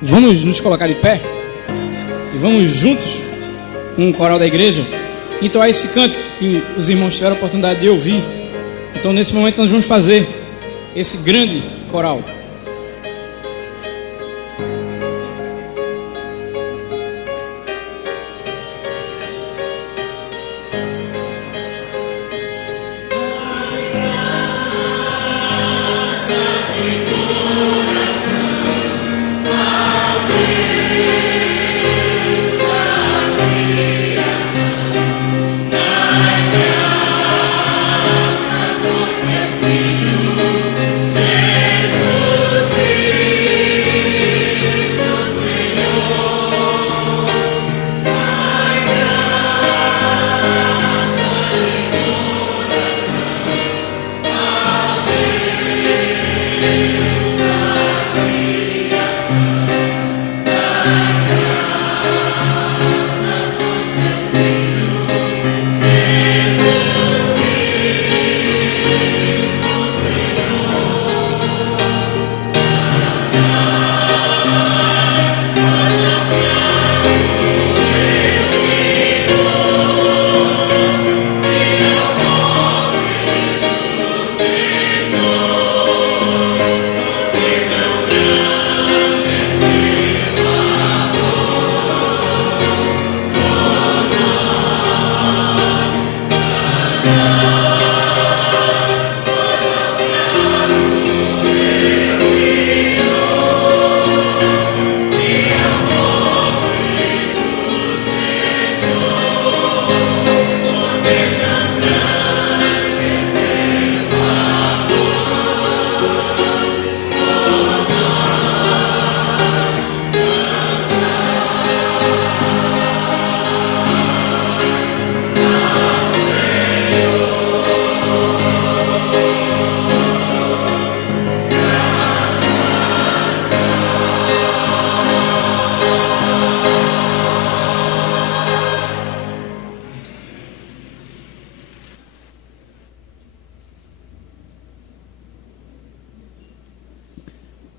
Vamos nos colocar de pé e vamos juntos, com o coral da igreja, entoar esse cântico que os irmãos tiveram a oportunidade de ouvir. Então, nesse momento, nós vamos fazer esse grande coral.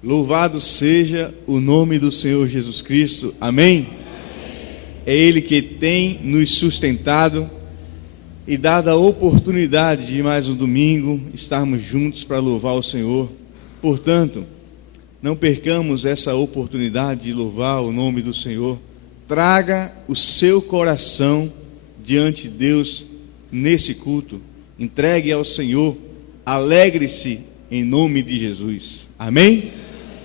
Louvado seja o nome do Senhor Jesus Cristo, amém? É Ele que tem nos sustentado e dado a oportunidade de mais um domingo estarmos juntos para louvar o Senhor. Portanto, não percamos essa oportunidade de louvar o nome do Senhor. Traga o seu coração diante de Deus nesse culto. Entregue ao Senhor, alegre-se em nome de Jesus, amém?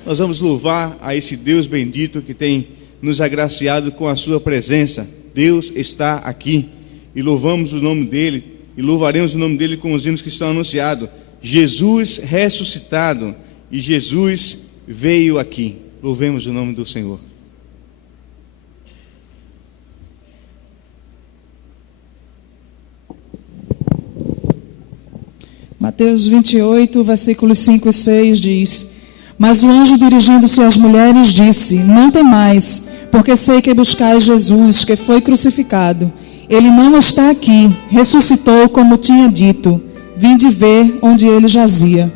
Nós vamos louvar a esse Deus bendito que tem nos agraciado com a sua presença. Deus está aqui e louvamos o nome dele e louvaremos o nome dele com os hinos que estão anunciados. Jesus ressuscitado e Jesus veio aqui. Louvemos o nome do Senhor. Mateus 28, versículos 5 e 6 diz: Mas o anjo, dirigindo-se às mulheres, disse: Não temais, porque sei que buscais Jesus, que foi crucificado. Ele não está aqui, ressuscitou como tinha dito. Vinde ver onde ele jazia.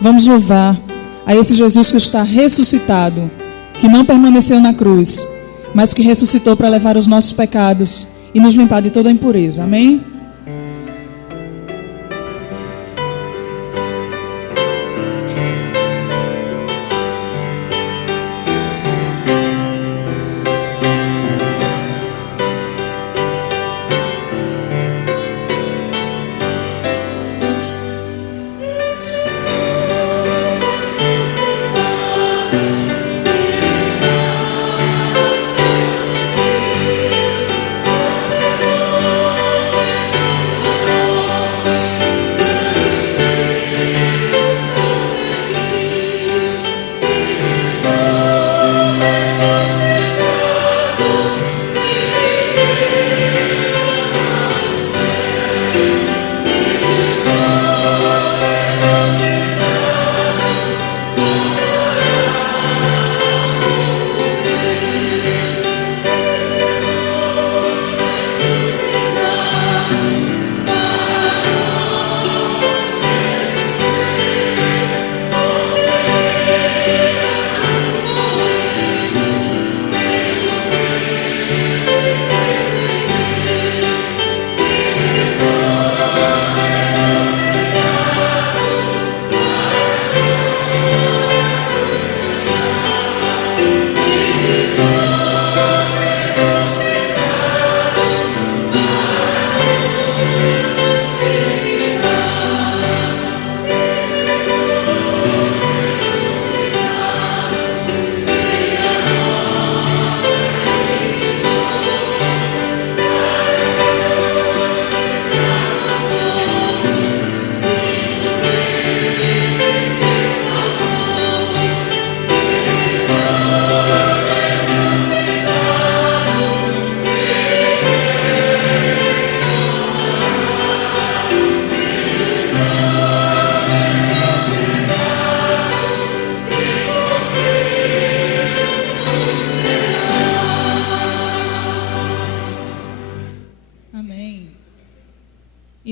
Vamos louvar a esse Jesus que está ressuscitado, que não permaneceu na cruz, mas que ressuscitou para levar os nossos pecados e nos limpar de toda a impureza. Amém?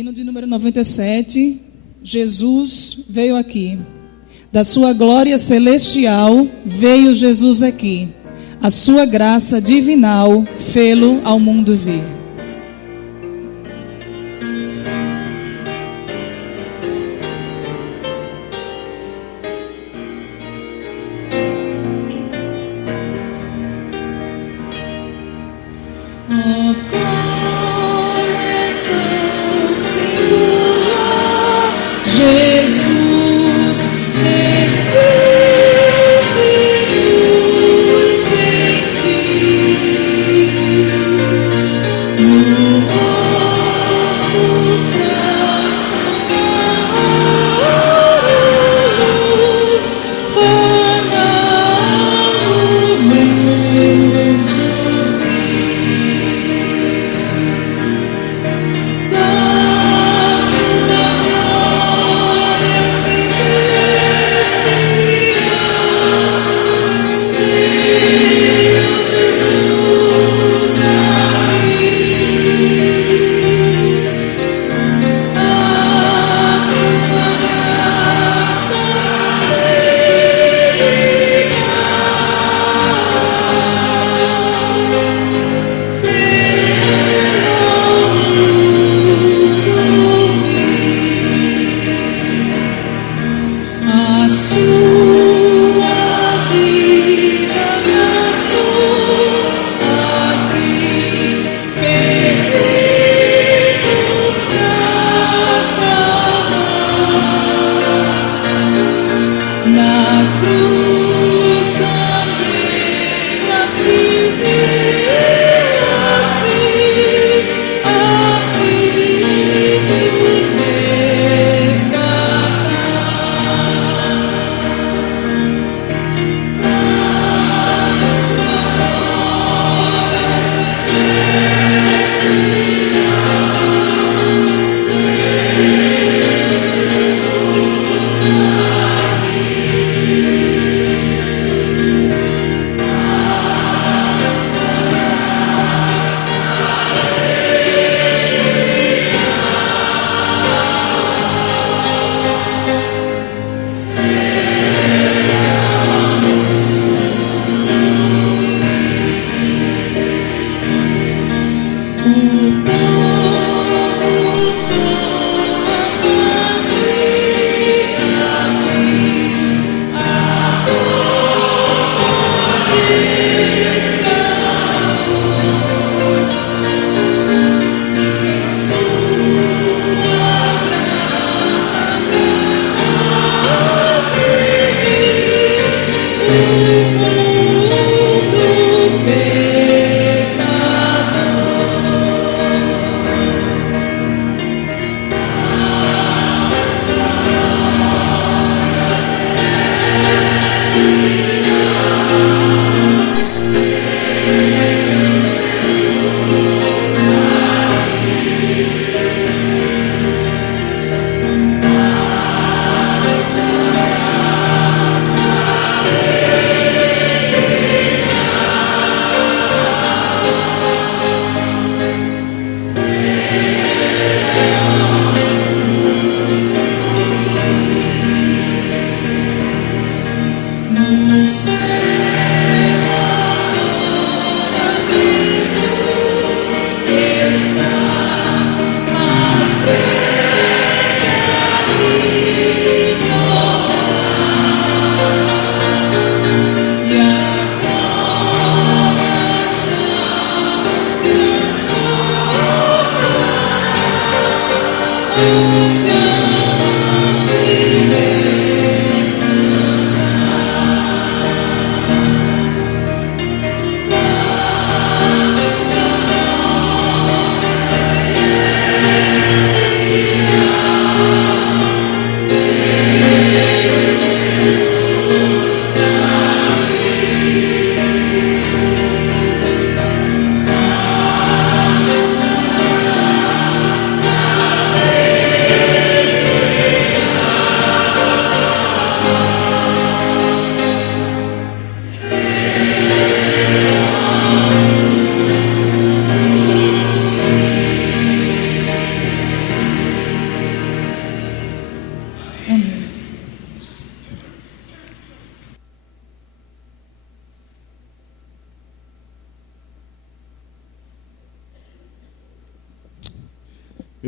Hino de número 97, Jesus veio aqui. Da sua glória celestial veio Jesus aqui. A sua graça divinal fê-lo ao mundo vir.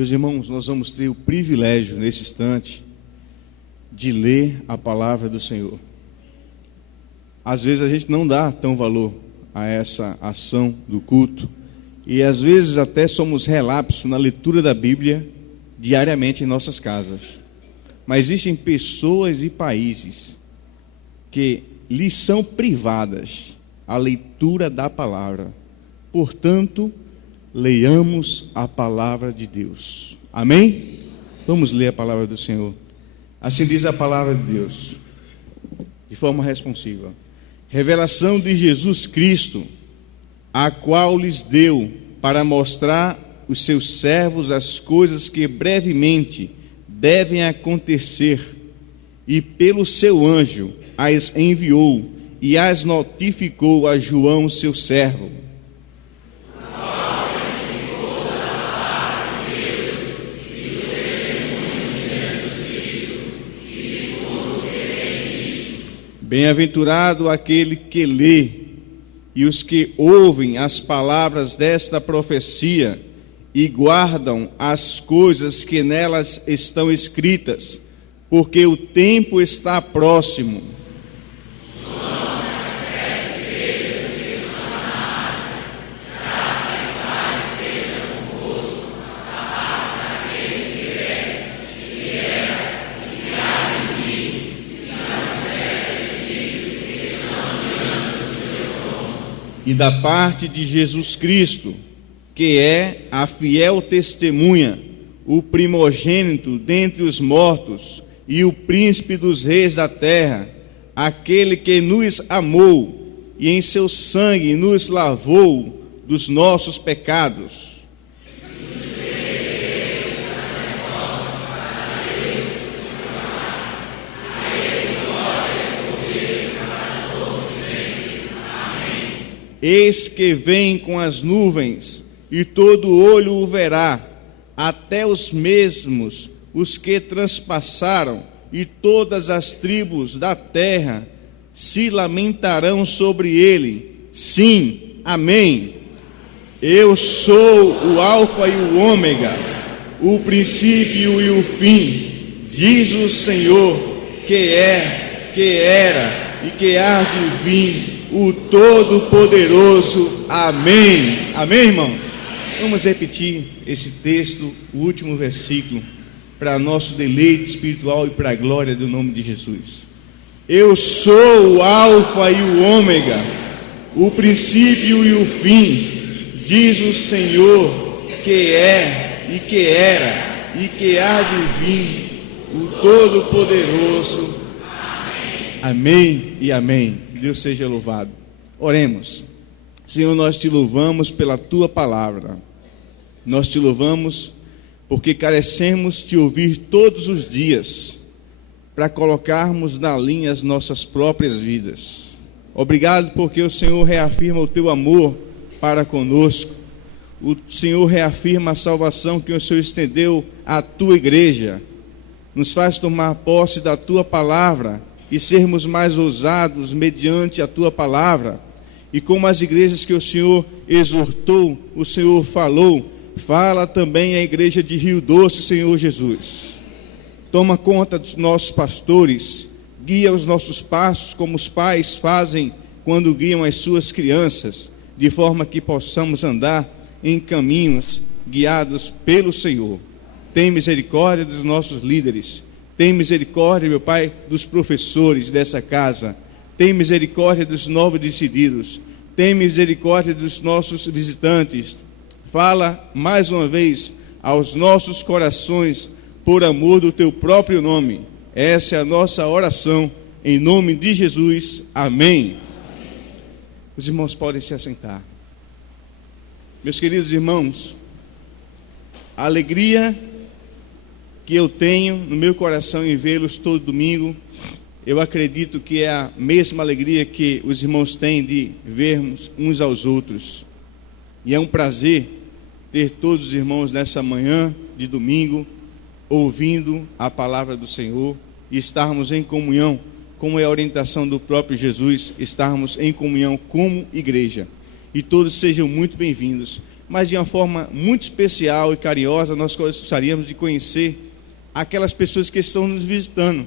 Meus irmãos, nós vamos ter o privilégio nesse instante de ler a palavra do Senhor. Às vezes a gente não dá tão valor a essa ação do culto e às vezes até somos relapsos na leitura da Bíblia diariamente em nossas casas. Mas existem pessoas e países que lhes são privadas a leitura da palavra. Portanto, leiamos a palavra de Deus. Amém? Vamos ler a palavra do Senhor. Assim diz a palavra de Deus, de forma responsiva. Revelação de Jesus Cristo, a qual lhes deu para mostrar os seus servos as coisas que brevemente devem acontecer, e pelo seu anjo as enviou e as notificou a João, seu servo. Bem-aventurado aquele que lê e os que ouvem as palavras desta profecia e guardam as coisas que nelas estão escritas, porque o tempo está próximo. E da parte de Jesus Cristo, que é a fiel testemunha, o primogênito dentre os mortos e o príncipe dos reis da terra, aquele que nos amou e em seu sangue nos lavou dos nossos pecados. Eis que vem com as nuvens, e todo olho o verá, até os mesmos, os que transpassaram, e todas as tribos da terra se lamentarão sobre ele. Sim, amém. Eu sou o Alfa e o Ômega, o princípio e o fim, diz o Senhor, que é, que era e que há de vir, o Todo-Poderoso. Amém. Amém, irmãos? Vamos repetir esse texto, o último versículo, para nosso deleite espiritual e para a glória do nome de Jesus. Eu sou o Alfa e o Ômega, o princípio e o fim, diz o Senhor, que é e que era e que há de vir, o Todo-Poderoso. Amém e amém. Deus seja louvado. Oremos. Senhor, nós te louvamos pela tua palavra. Nós te louvamos porque carecemos de ouvir todos os dias para colocarmos na linha as nossas próprias vidas. Obrigado porque o Senhor reafirma o teu amor para conosco. O Senhor reafirma a salvação que o Senhor estendeu à tua igreja. Nos faz tomar posse da tua palavra e sermos mais ousados mediante a tua palavra. E como as igrejas que o Senhor exortou, o Senhor falou, fala também a igreja de Rio Doce, Senhor Jesus. Toma conta dos nossos pastores, guia os nossos passos como os pais fazem quando guiam as suas crianças, de forma que possamos andar em caminhos guiados pelo Senhor. Tem misericórdia dos nossos líderes. Tem misericórdia, meu Pai, dos professores dessa casa. Tem misericórdia dos novos decididos. Tem misericórdia dos nossos visitantes. Fala mais uma vez aos nossos corações, por amor do teu próprio nome. Essa é a nossa oração, em nome de Jesus. Amém. Os irmãos podem se assentar. Meus queridos irmãos, a alegria que eu tenho no meu coração em vê-los todo domingo, eu acredito que é a mesma alegria que os irmãos têm de vermos uns aos outros. E é um prazer ter todos os irmãos nessa manhã de domingo, ouvindo a palavra do Senhor e estarmos em comunhão, como é a orientação do próprio Jesus, estarmos em comunhão como igreja. E todos sejam muito bem-vindos. mas de uma forma muito especial e carinhosa, nós gostaríamos de conhecer aquelas pessoas que estão nos visitando,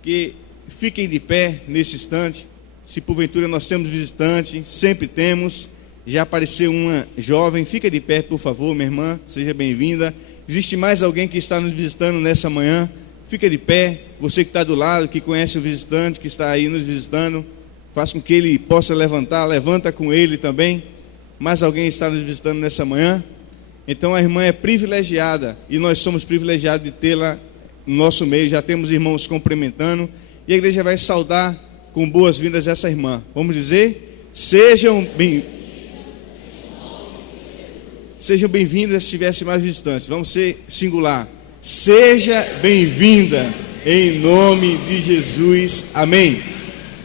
que fiquem de pé nesse instante. Se porventura nós temos visitante, sempre temos. Já apareceu uma jovem, fica de pé, por favor, minha irmã, seja bem-vinda. Existe mais alguém que está nos visitando nessa manhã? Fica de pé. Você que está do lado, que conhece o visitante, que está aí nos visitando, faz com que ele possa levantar, levanta com ele também. Mais alguém está nos visitando nessa manhã? Então a irmã é privilegiada, e nós somos privilegiados de tê-la no nosso meio. Já temos irmãos cumprimentando, e a igreja vai saudar com boas-vindas essa irmã. Vamos dizer: sejam bem-vindas. Se tivesse mais visitantes, vamos ser singular: seja bem-vinda em nome de Jesus, amém.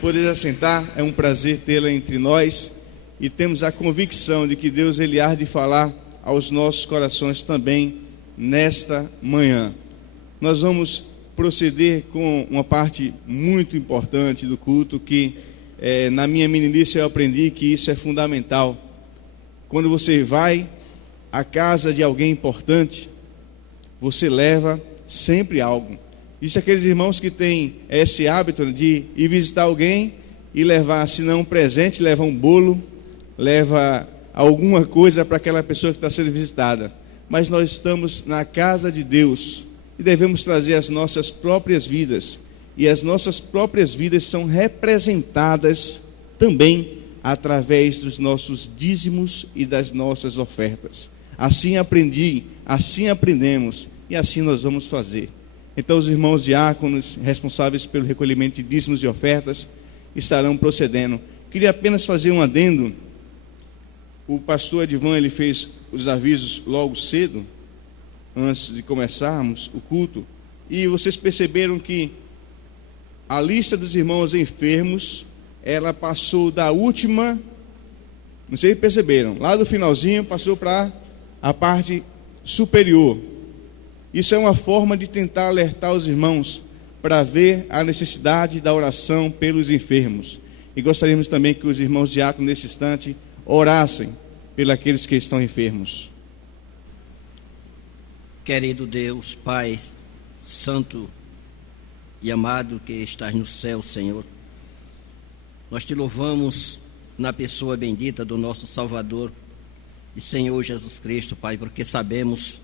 Poder assentar, é um prazer tê-la entre nós, e temos a convicção de que Deus ele há de falar aos nossos corações também nesta manhã. Nós vamos proceder com uma parte muito importante do culto, que na minha meninice eu aprendi que isso é fundamental. Quando você vai à casa de alguém importante, você leva sempre algo. Isso é aqueles irmãos que têm esse hábito de ir visitar alguém e levar, se não um presente, leva um bolo, leva alguma coisa para aquela pessoa que está sendo visitada. Mas nós estamos na casa de Deus e devemos trazer as nossas próprias vidas, e as nossas próprias vidas são representadas também através dos nossos dízimos e das nossas ofertas. Assim aprendi, assim aprendemos, e assim nós vamos fazer. Então os irmãos diáconos responsáveis pelo recolhimento de dízimos e ofertas estarão procedendo. Queria apenas fazer um adendo. O pastor Edivan, ele fez os avisos logo cedo, antes de começarmos o culto, e vocês perceberam que a lista dos irmãos enfermos, ela passou da última, não sei se perceberam, lá do finalzinho passou para a parte superior. Isso é uma forma de tentar alertar os irmãos para ver a necessidade da oração pelos enfermos. E gostaríamos também que os irmãos diáconos nesse instante orassem pelos aqueles que estão enfermos. Querido Deus, Pai Santo e amado que estás no céu, Senhor, nós te louvamos na pessoa bendita do nosso Salvador e Senhor Jesus Cristo, Pai, porque sabemos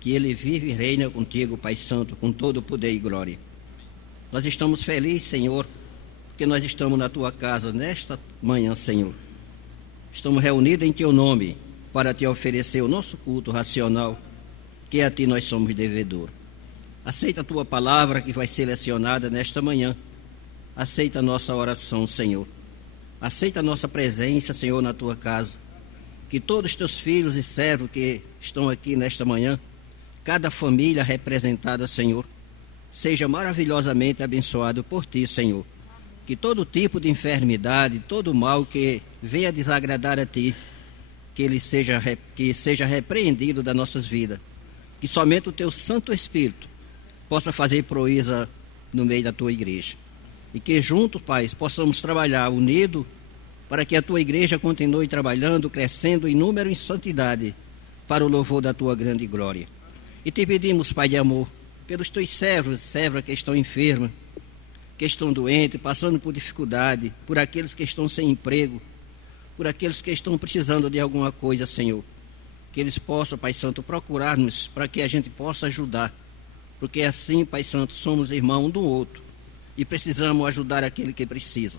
que Ele vive e reina contigo, Pai Santo, com todo o poder e glória. Nós estamos felizes, Senhor, porque nós estamos na Tua casa nesta manhã, Senhor. Estamos reunidos em Teu nome para Te oferecer o nosso culto racional, que a Ti nós somos devedor. Aceita a Tua palavra que vai ser lecionada nesta manhã. Aceita a nossa oração, Senhor. Aceita a nossa presença, Senhor, na Tua casa. Que todos os Teus filhos e servos que estão aqui nesta manhã, cada família representada, Senhor, seja maravilhosamente abençoado por Ti, Senhor. Que todo tipo de enfermidade, todo mal que venha desagradar a Ti, que seja repreendido das nossas vidas. Que somente o Teu Santo Espírito possa fazer proeza no meio da Tua igreja. E que juntos, Pai, possamos trabalhar unidos para que a Tua igreja continue trabalhando, crescendo em número e em santidade, para o louvor da Tua grande glória. E Te pedimos, Pai de amor, pelos Teus servos e servas que estão enfermos, que estão doentes, passando por dificuldade, por aqueles que estão sem emprego, por aqueles que estão precisando de alguma coisa, Senhor. Que eles possam, Pai Santo, procurar-nos para que a gente possa ajudar. Porque assim, Pai Santo, somos irmãos um do outro e precisamos ajudar aquele que precisa.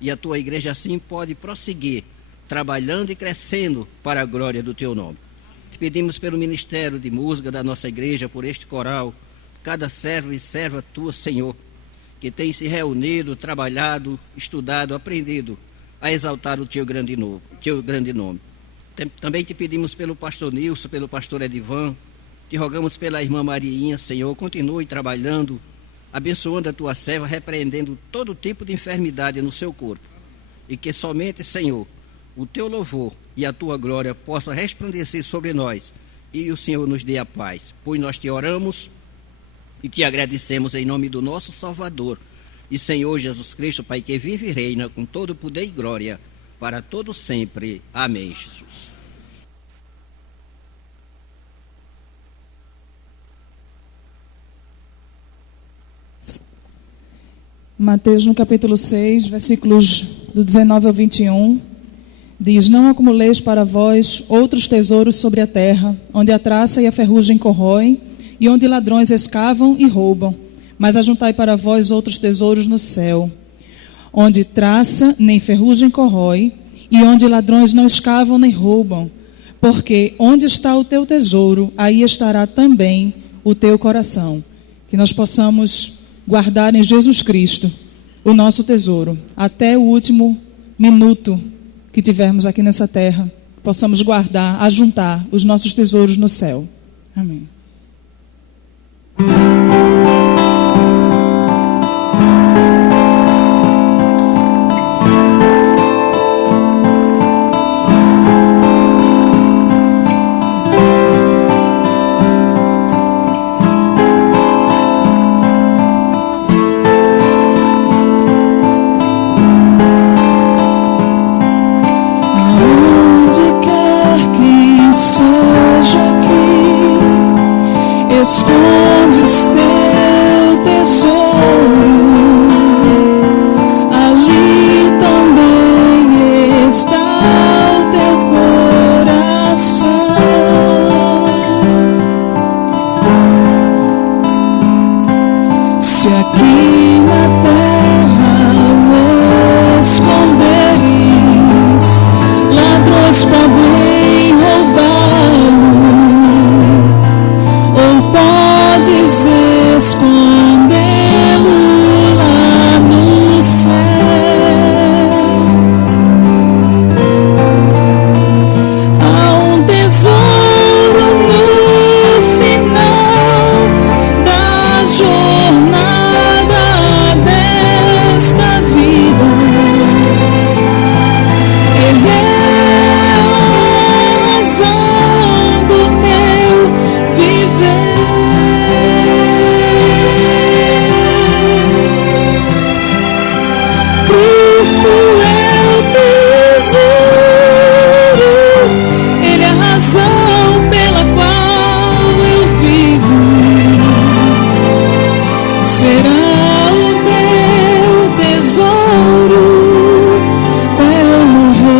E a Tua igreja assim pode prosseguir, trabalhando e crescendo para a glória do Teu nome. Te pedimos pelo ministério de música da nossa igreja, por este coral, cada servo e serva Tua, Senhor, que tem se reunido, trabalhado, estudado, aprendido a exaltar o Teu grande nome. Também te pedimos pelo pastor Nilson, pelo pastor Edivan, te rogamos pela irmã Mariinha, Senhor, continue trabalhando, abençoando a Tua serva, repreendendo todo tipo de enfermidade no seu corpo. E que somente, Senhor, o Teu louvor e a Tua glória possa resplandecer sobre nós e o Senhor nos dê a paz. Pois nós Te oramos e Te agradecemos em nome do nosso Salvador e Senhor Jesus Cristo, Pai, que vive e reina com todo poder e glória para todo sempre. Amém, Jesus. Mateus, no capítulo 6, versículos do 19 ao 21, diz: Não acumuleis para vós outros tesouros sobre a terra, onde a traça e a ferrugem corroem, e onde ladrões escavam e roubam, mas ajuntai para vós outros tesouros no céu, onde traça nem ferrugem corrói, e onde ladrões não escavam nem roubam, porque onde está o teu tesouro, aí estará também o teu coração. Que nós possamos guardar em Jesus Cristo o nosso tesouro, até o último minuto que tivermos aqui nessa terra, possamos guardar, ajuntar os nossos tesouros no céu. Amém. Escondes teu tesouro, ali também está o teu coração. Se aqui na terra o esconderes, ladrões podem roubá-lo, ou podes escondê-lo lá no céu. Há um tesouro no final da jornada desta vida. Ele é a razão do meu viver. Cristo é o tesouro, Ele é a razão pela qual eu vivo. Será o meu tesouro até eu morrer.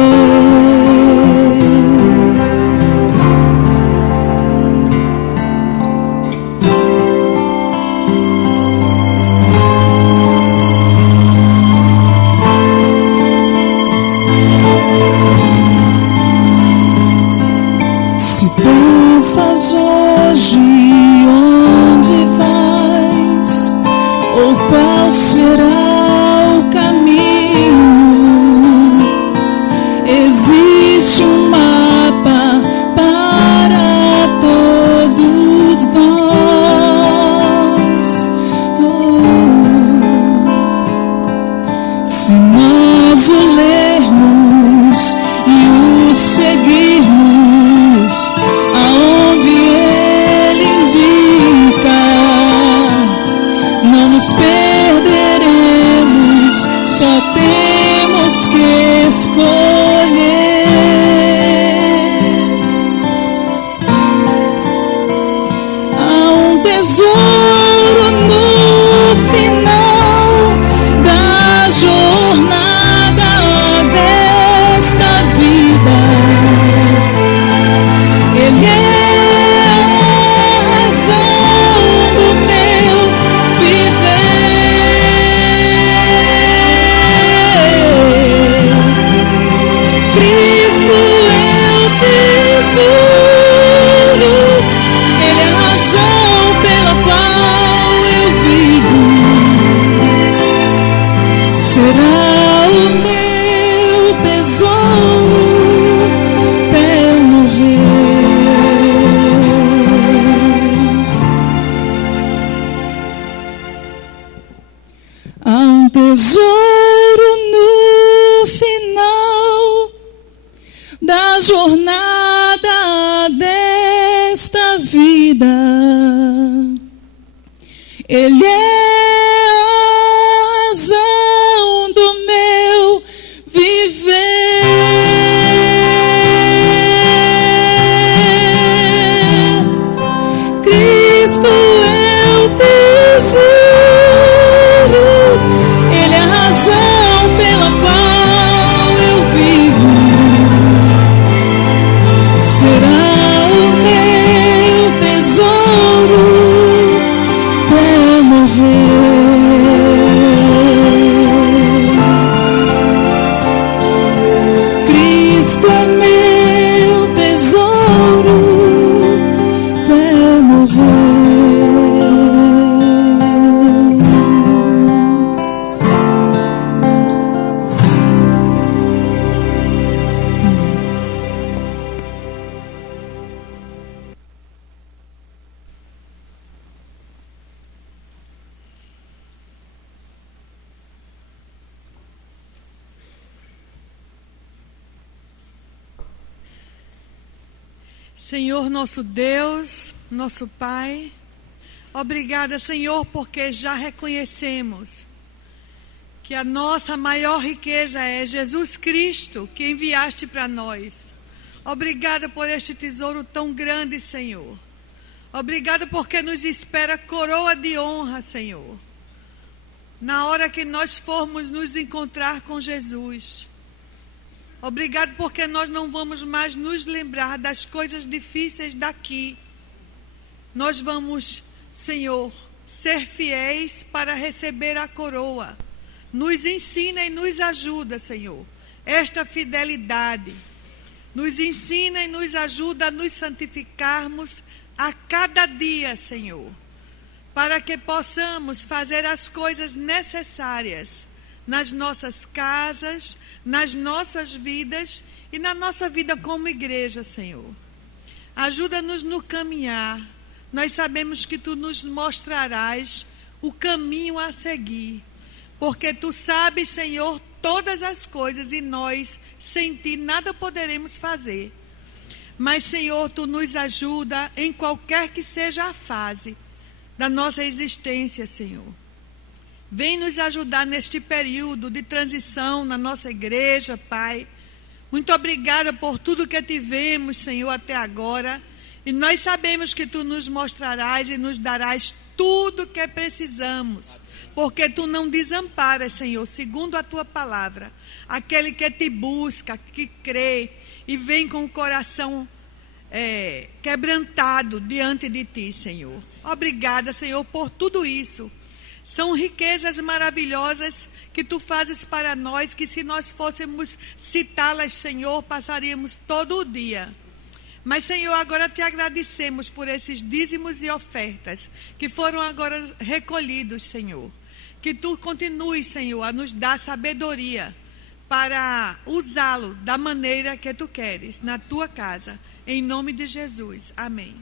Se pensas hoje onde vais, ou qual será o caminho, existe um mapa para todos nós. Se nós o lermos e o seguirmos, aonde Ele indica, não nos perderemos, só temos que escolher. Há um tesouro no final da jornada desta vida. Ele é a razão do meu viver. Cristo é o tesouro, Ele é a razão pela qual eu vivo. Será o meu tesouro até eu morrer. Há um tesouro no final da jornada desta vida. Ele é a razão do meu viver. Cristo é o tesouro, Cristo é meu tesouro até morrer. Senhor, nosso Deus, nosso Pai, obrigada, Senhor, porque já reconhecemos que a nossa maior riqueza é Jesus Cristo, que enviaste para nós. Obrigada por este tesouro tão grande, Senhor. Obrigada porque nos espera coroa de honra, Senhor, na hora que nós formos nos encontrar com Jesus. Obrigado porque nós não vamos mais nos lembrar das coisas difíceis daqui. Nós vamos, Senhor, ser fiéis para receber a coroa. Nos ensina e nos ajuda, Senhor, esta fidelidade. Nos ensina e nos ajuda a nos santificarmos a cada dia, Senhor, para que possamos fazer as coisas necessárias nas nossas casas, nas nossas vidas e na nossa vida como igreja, Senhor. Ajuda-nos no caminhar. Nós sabemos que Tu nos mostrarás o caminho a seguir, porque Tu sabes, Senhor, todas as coisas e nós, sem Ti, nada poderemos fazer. Mas, Senhor, Tu nos ajuda em qualquer que seja a fase da nossa existência, Senhor. Vem nos ajudar neste período de transição na nossa igreja, Pai. Muito obrigada por tudo que tivemos, Senhor, até agora. E nós sabemos que Tu nos mostrarás e nos darás tudo que precisamos. Porque Tu não desamparas, Senhor, segundo a Tua palavra. Aquele que Te busca, que crê e vem com o coração quebrantado diante de Ti, Senhor. Obrigada, Senhor, por tudo isso. São riquezas maravilhosas que Tu fazes para nós, que se nós fôssemos citá-las, Senhor, passaríamos todo o dia. Mas, Senhor, agora Te agradecemos por esses dízimos e ofertas que foram agora recolhidos, Senhor. Que Tu continues, Senhor, a nos dar sabedoria para usá-lo da maneira que Tu queres, na Tua casa. Em nome de Jesus. Amém.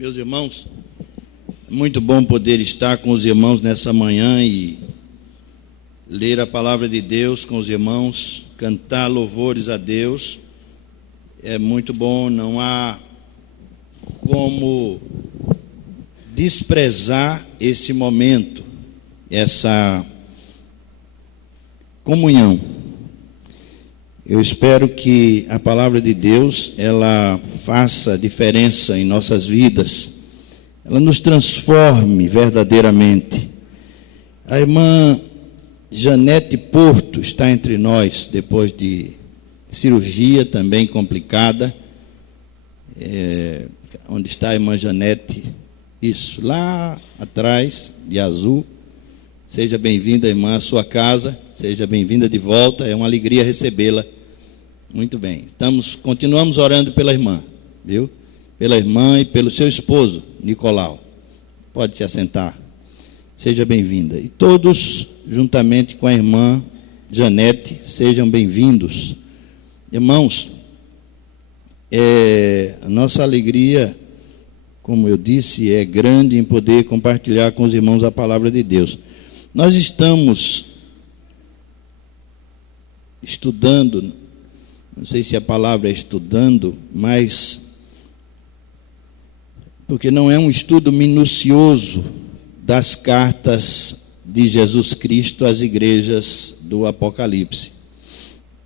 Meus irmãos, muito bom poder estar com os irmãos nessa manhã e ler a palavra de Deus com os irmãos, cantar louvores a Deus. É muito bom, não há como desprezar esse momento, essa comunhão. Eu espero que a palavra de Deus, ela faça diferença em nossas vidas, ela nos transforme verdadeiramente. A irmã Janete Porto está entre nós, depois de cirurgia também complicada. Onde está a irmã Janete? Isso, lá atrás, de azul. Seja bem-vinda, irmã, à sua casa, seja bem-vinda de volta, é uma alegria recebê-la. Muito bem, continuamos orando pela irmã, viu? Pela irmã e pelo seu esposo, Nicolau. Pode se assentar. Seja bem-vinda. E todos, juntamente com a irmã Janete, sejam bem-vindos. Irmãos, a nossa alegria, como eu disse, é grande em poder compartilhar com os irmãos a palavra de Deus. Nós estamos estudando, não sei se a palavra é estudando, mas porque não é um estudo minucioso das cartas de Jesus Cristo às igrejas do Apocalipse.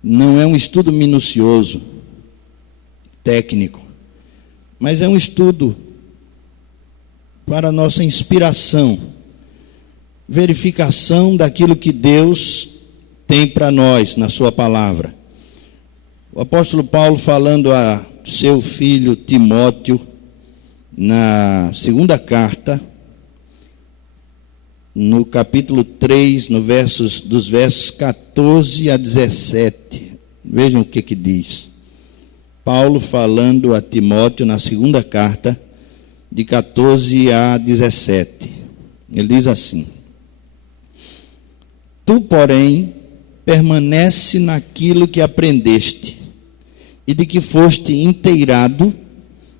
Não é um estudo minucioso, técnico, mas é um estudo para a nossa inspiração, verificação daquilo que Deus tem para nós na sua palavra. O apóstolo Paulo, falando a seu filho Timóteo, na segunda carta, no capítulo 3, dos versos 14 a 17. Vejam o que diz. Paulo falando a Timóteo na segunda carta, de 14 a 17. Ele diz assim: Tu, porém, permanece naquilo que aprendeste, e de que foste inteirado,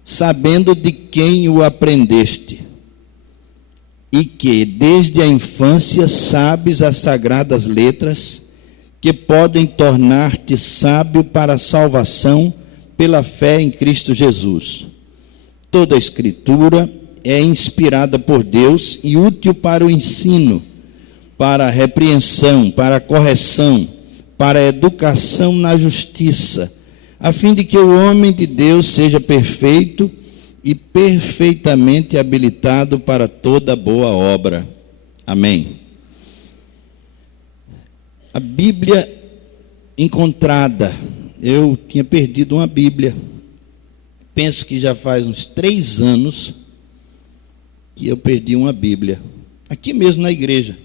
sabendo de quem o aprendeste, e que desde a infância sabes as sagradas letras, que podem tornar-te sábio para a salvação pela fé em Cristo Jesus. Toda a Escritura é inspirada por Deus e útil para o ensino, para a repreensão, para a correção, para a educação na justiça, a fim de que o homem de Deus seja perfeito e perfeitamente habilitado para toda boa obra. Amém. A Bíblia encontrada. Eu tinha perdido uma Bíblia. Penso que já faz uns 3 anos que eu perdi uma Bíblia. Aqui mesmo na igreja.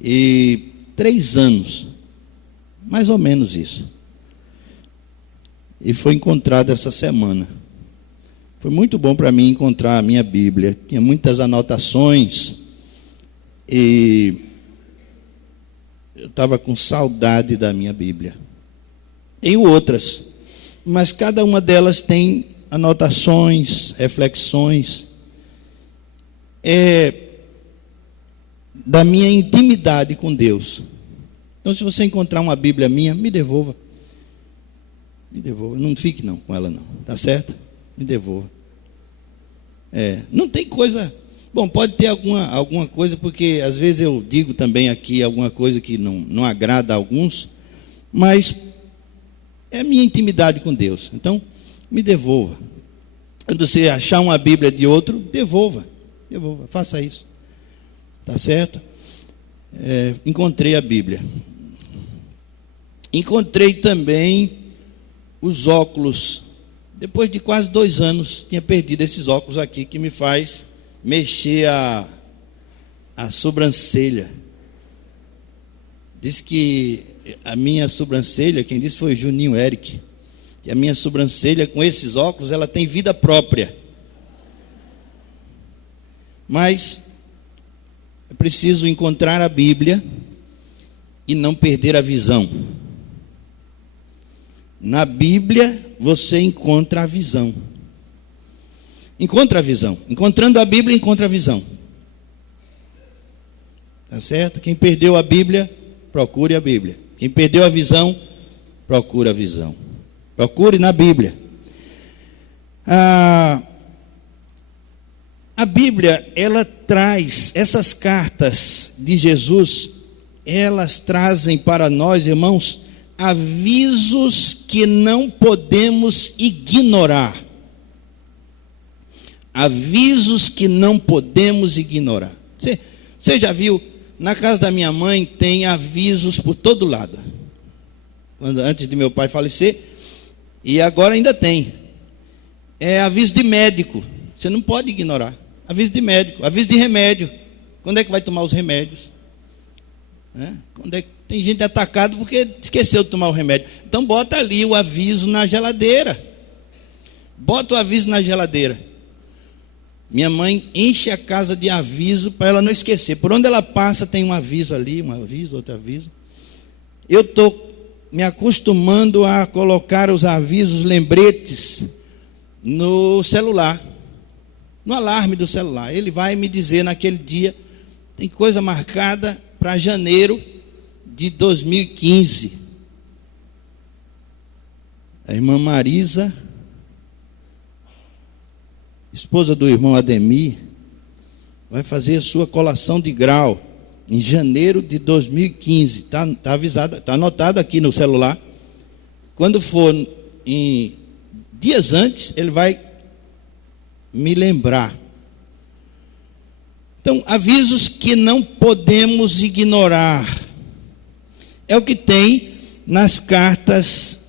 E 3 anos. Mais ou menos isso. E foi encontrada essa semana. Foi muito bom para mim encontrar a minha Bíblia. Tinha muitas anotações. E eu estava com saudade da minha Bíblia. Tenho outras, mas cada uma delas tem anotações, reflexões. Da minha intimidade com Deus. Então, se você encontrar uma Bíblia minha, me devolva. Me devolva. Não fique não com ela não. Tá certo? Me devolva. Não tem coisa... Bom, pode ter alguma coisa, porque às vezes eu digo também aqui alguma coisa que não agrada a alguns, mas é a minha intimidade com Deus. Então, me devolva. Quando você achar uma Bíblia de outro, devolva. Devolva, faça isso. Tá certo? Encontrei a Bíblia. Encontrei também os óculos. Depois de quase 2 anos, tinha perdido esses óculos aqui, que me faz mexer a sobrancelha. Diz que a minha sobrancelha, quem disse foi o Juninho Eric, que a minha sobrancelha com esses óculos, ela tem vida própria. Mas é preciso encontrar a Bíblia e não perder a visão. Na Bíblia você encontra a visão. Encontra a visão. Encontrando a Bíblia, encontra a visão. Tá certo? Quem perdeu a Bíblia, procure a Bíblia. Quem perdeu a visão, procure a visão. Procure na Bíblia. A Bíblia, ela traz, essas cartas de Jesus, elas trazem para nós, irmãos, avisos que não podemos ignorar. Avisos que não podemos ignorar. Você já viu, na casa da minha mãe tem avisos por todo lado. Antes de meu pai falecer, e agora ainda tem. Aviso de médico, você não pode ignorar. Aviso de médico, aviso de remédio. Quando é que vai tomar os remédios? Tem gente atacada porque esqueceu de tomar o remédio. Então bota ali o aviso na geladeira. Bota o aviso na geladeira. Minha mãe enche a casa de aviso para ela não esquecer. Por onde ela passa tem um aviso ali, um aviso, outro aviso. Eu estou me acostumando a colocar os avisos, lembretes, no celular. No alarme do celular. Ele vai me dizer naquele dia, tem coisa marcada para janeiro de 2015. A irmã Marisa, esposa do irmão Ademir, vai fazer a sua colação de grau em janeiro de 2015. Está avisado, está anotado aqui no celular. Quando for em dias antes, ele vai me lembrar Então, avisos que não podemos ignorar. É o que tem nas cartas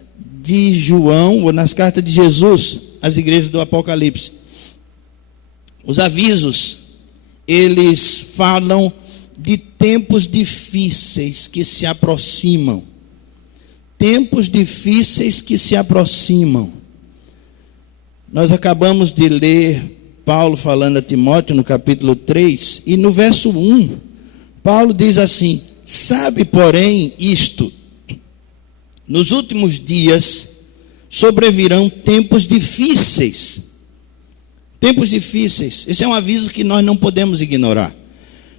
de João, ou nas cartas de Jesus, às igrejas do Apocalipse. Os avisos, eles falam de tempos difíceis que se aproximam. Tempos difíceis que se aproximam. Nós acabamos de ler Paulo falando a Timóteo no capítulo 3, e no verso 1, Paulo diz assim: sabe, porém, isto, nos últimos dias sobrevirão tempos difíceis. Tempos difíceis. Esse é um aviso que nós não podemos ignorar.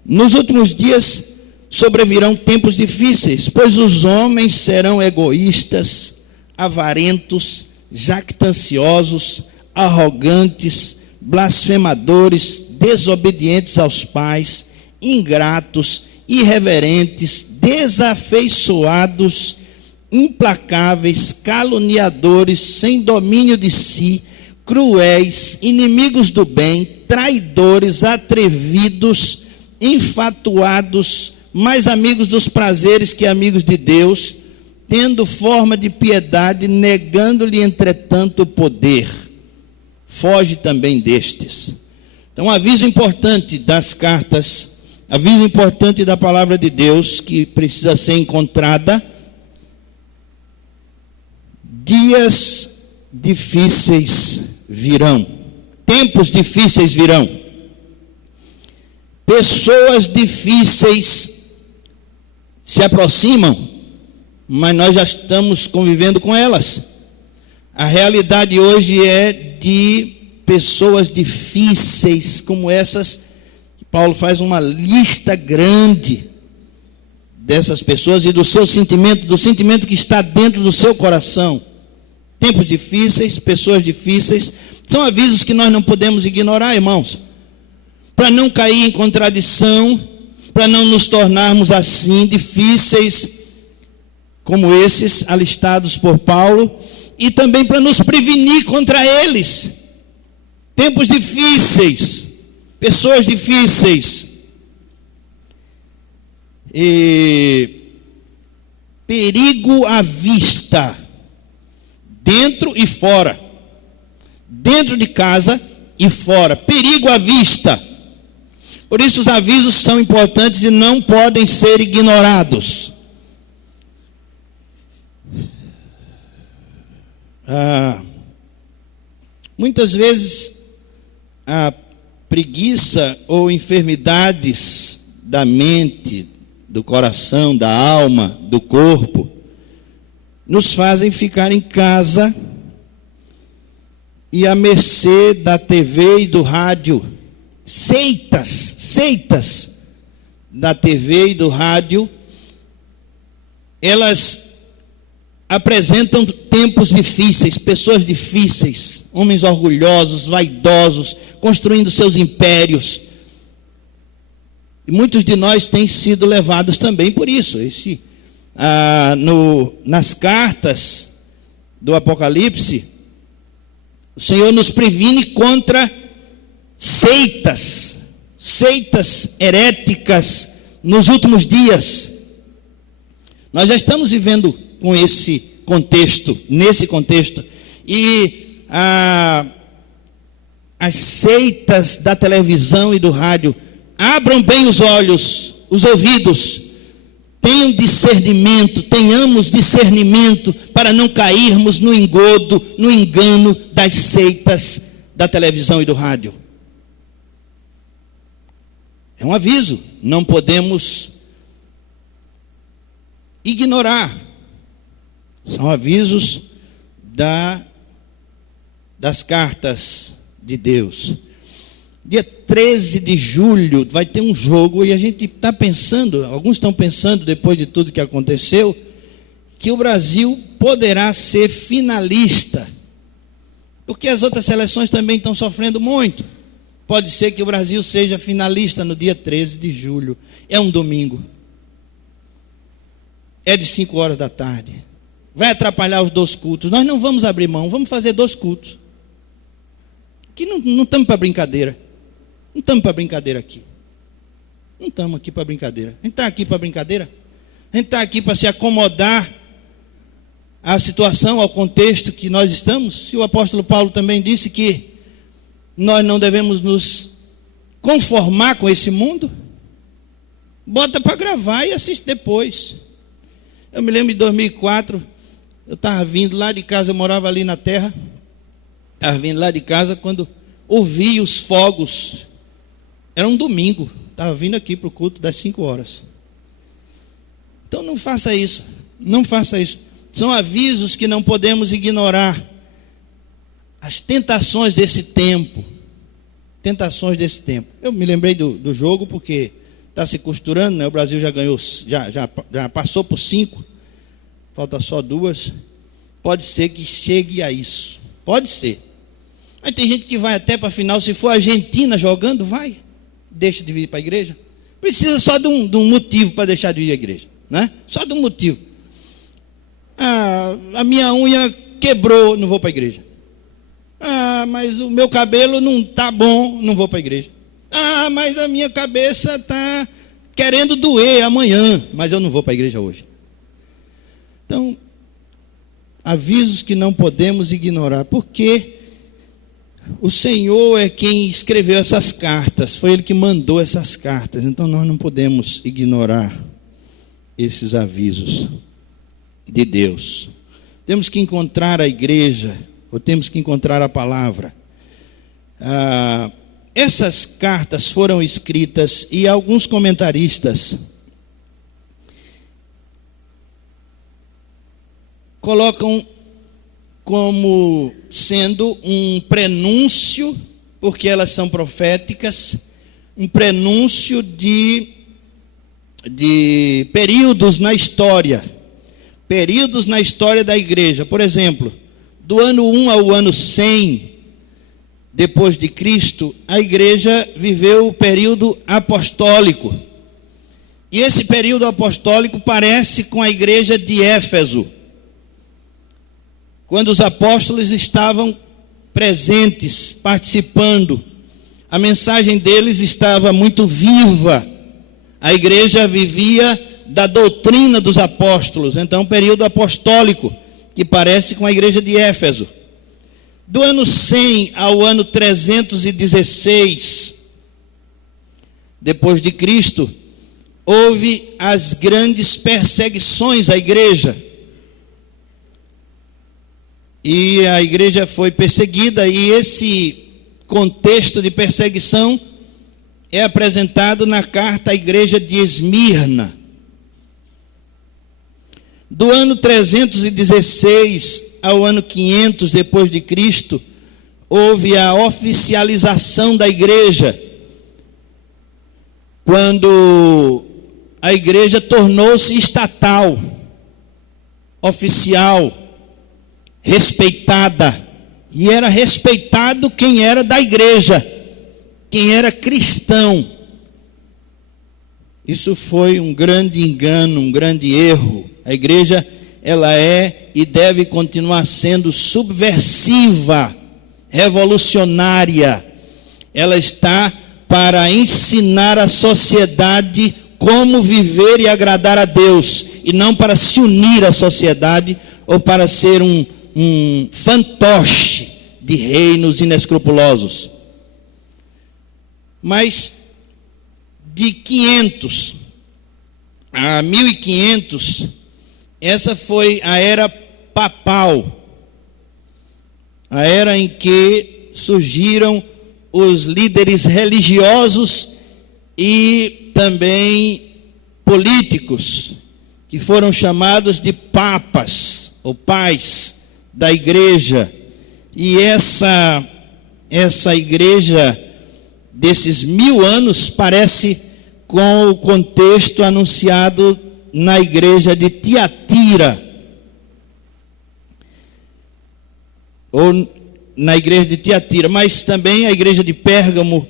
Nos últimos dias sobrevirão tempos difíceis, pois os homens serão egoístas, avarentos, jactanciosos, arrogantes, blasfemadores, desobedientes aos pais, ingratos, irreverentes, desafeiçoados, implacáveis, caluniadores, sem domínio de si, cruéis, inimigos do bem, traidores, atrevidos, infatuados, mais amigos dos prazeres que amigos de Deus, tendo forma de piedade, negando-lhe entretanto o poder. Foge também destes. Então, um aviso importante das cartas, aviso importante da palavra de Deus, que precisa ser encontrada: dias difíceis virão, tempos difíceis virão, pessoas difíceis se aproximam, mas nós já estamos convivendo com elas. A realidade hoje é de pessoas difíceis como essas. Paulo faz uma lista grande dessas pessoas e do seu sentimento, do sentimento que está dentro do seu coração. Tempos difíceis, pessoas difíceis, são avisos que nós não podemos ignorar, irmãos, para não cair em contradição, para não nos tornarmos assim difíceis como esses alistados por Paulo, e também para nos prevenir contra eles. Tempos difíceis, pessoas difíceis, e perigo à vista, dentro e fora, dentro de casa e fora, perigo à vista. Por isso os avisos são importantes e não podem ser ignorados. Muitas vezes a preguiça ou enfermidades da mente, do coração, da alma, do corpo, nos fazem ficar em casa e à mercê da TV e do rádio. Seitas da TV e do rádio, elas apresentam tempos difíceis, pessoas difíceis, homens orgulhosos, vaidosos, construindo seus impérios. E muitos de nós têm sido levados também por isso. Nas cartas do Apocalipse, o Senhor nos previne contra seitas heréticas nos últimos dias. Nós já estamos vivendo com nesse contexto, e as seitas da televisão e do rádio, abram bem os olhos, os ouvidos, tenhamos discernimento para não cairmos no engodo, no engano das seitas da televisão e do rádio. É um aviso, não podemos ignorar. São avisos das cartas de Deus. Dia 13 de julho vai ter um jogo, e a gente está pensando, alguns estão pensando, depois de tudo que aconteceu, que o Brasil poderá ser finalista, porque as outras seleções também estão sofrendo muito. Pode ser que o Brasil seja finalista no dia 13 de julho. É um domingo. É de 5 horas da tarde. Vai atrapalhar os 2 cultos. Nós não vamos abrir mão, vamos fazer 2 cultos. Aqui não estamos para brincadeira. Não estamos para brincadeira aqui. Não estamos aqui para brincadeira. A gente está aqui para brincadeira? A gente está aqui para se acomodar à situação, ao contexto que nós estamos? Se o apóstolo Paulo também disse que nós não devemos nos conformar com esse mundo, bota para gravar e assiste depois. Eu me lembro de 2004, eu estava vindo lá de casa, eu morava ali na terra, estava vindo lá de casa quando ouvi os fogos. Era um domingo, estava vindo aqui para o culto das 5 horas. Então não faça isso, não faça isso. São avisos que não podemos ignorar. As tentações desse tempo. Tentações desse tempo. Eu me lembrei do jogo porque está se costurando, né? O Brasil já ganhou, já passou por 5. Falta só 2. Pode ser que chegue a isso. Pode ser. Aí tem gente que vai até para a final. Se for a Argentina jogando, vai. Deixa de vir para a igreja. Precisa só de um motivo para deixar de ir à igreja, né? Só de um motivo. A minha unha quebrou, não vou para a igreja. Mas o meu cabelo não está bom, não vou para a igreja. Mas a minha cabeça está querendo doer amanhã, mas eu não vou para a igreja hoje. Então, avisos que não podemos ignorar, porque o Senhor é quem escreveu essas cartas, foi Ele que mandou essas cartas, então nós não podemos ignorar esses avisos de Deus. Temos que encontrar a igreja, ou temos que encontrar a palavra. Essas cartas foram escritas, e alguns comentaristas colocam como sendo um prenúncio, porque elas são proféticas, um prenúncio de períodos na história da igreja. Por exemplo, do ano 1 ao ano 100 depois de Cristo, a igreja viveu o período apostólico. E esse período apostólico parece com a igreja de Éfeso, quando os apóstolos estavam presentes, participando. A mensagem deles estava muito viva. A igreja vivia da doutrina dos apóstolos. Então, um período apostólico, que parece com a igreja de Éfeso. Do ano 100 ao ano 316 depois de Cristo, houve as grandes perseguições à igreja. E a igreja foi perseguida, e esse contexto de perseguição é apresentado na carta à igreja de Esmirna. Do ano 316 ao ano 500 depois de Cristo, houve a oficialização da igreja, quando a igreja tornou-se estatal, oficial, respeitada, e era respeitado quem era da igreja, quem era cristão. Isso foi um grande engano, um grande erro. A igreja, ela é e deve continuar sendo subversiva, revolucionária. Ela está para ensinar a sociedade como viver e agradar a Deus, e não para se unir à sociedade ou para ser um fantoche de reinos inescrupulosos. Mas de 500 a 1500, essa foi a era papal, a era em que surgiram os líderes religiosos e também políticos, que foram chamados de papas ou pais da igreja. E essa igreja desses 1000 anos parece com o contexto anunciado na igreja de Tiatira, ou na igreja de Tiatira, mas também a igreja de Pérgamo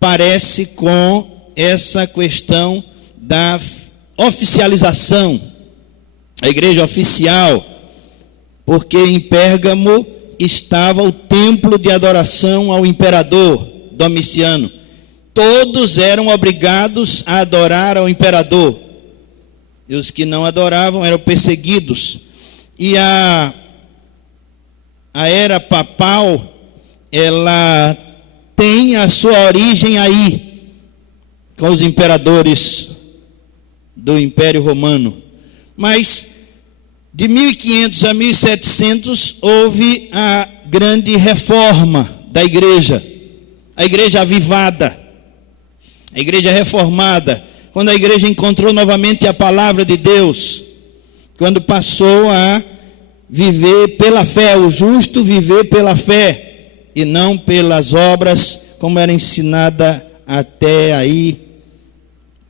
parece com essa questão da oficialização, a igreja oficial, porque em Pérgamo estava o templo de adoração ao imperador Domiciano, todos eram obrigados a adorar ao imperador. E os que não adoravam eram perseguidos. E a era papal, ela tem a sua origem aí, com os imperadores do Império Romano. Mas de 1500 a 1700 houve a grande reforma da igreja, a igreja avivada, a igreja reformada, quando a igreja encontrou novamente a palavra de Deus, quando passou a viver pela fé, o justo viver pela fé e não pelas obras, como era ensinada até aí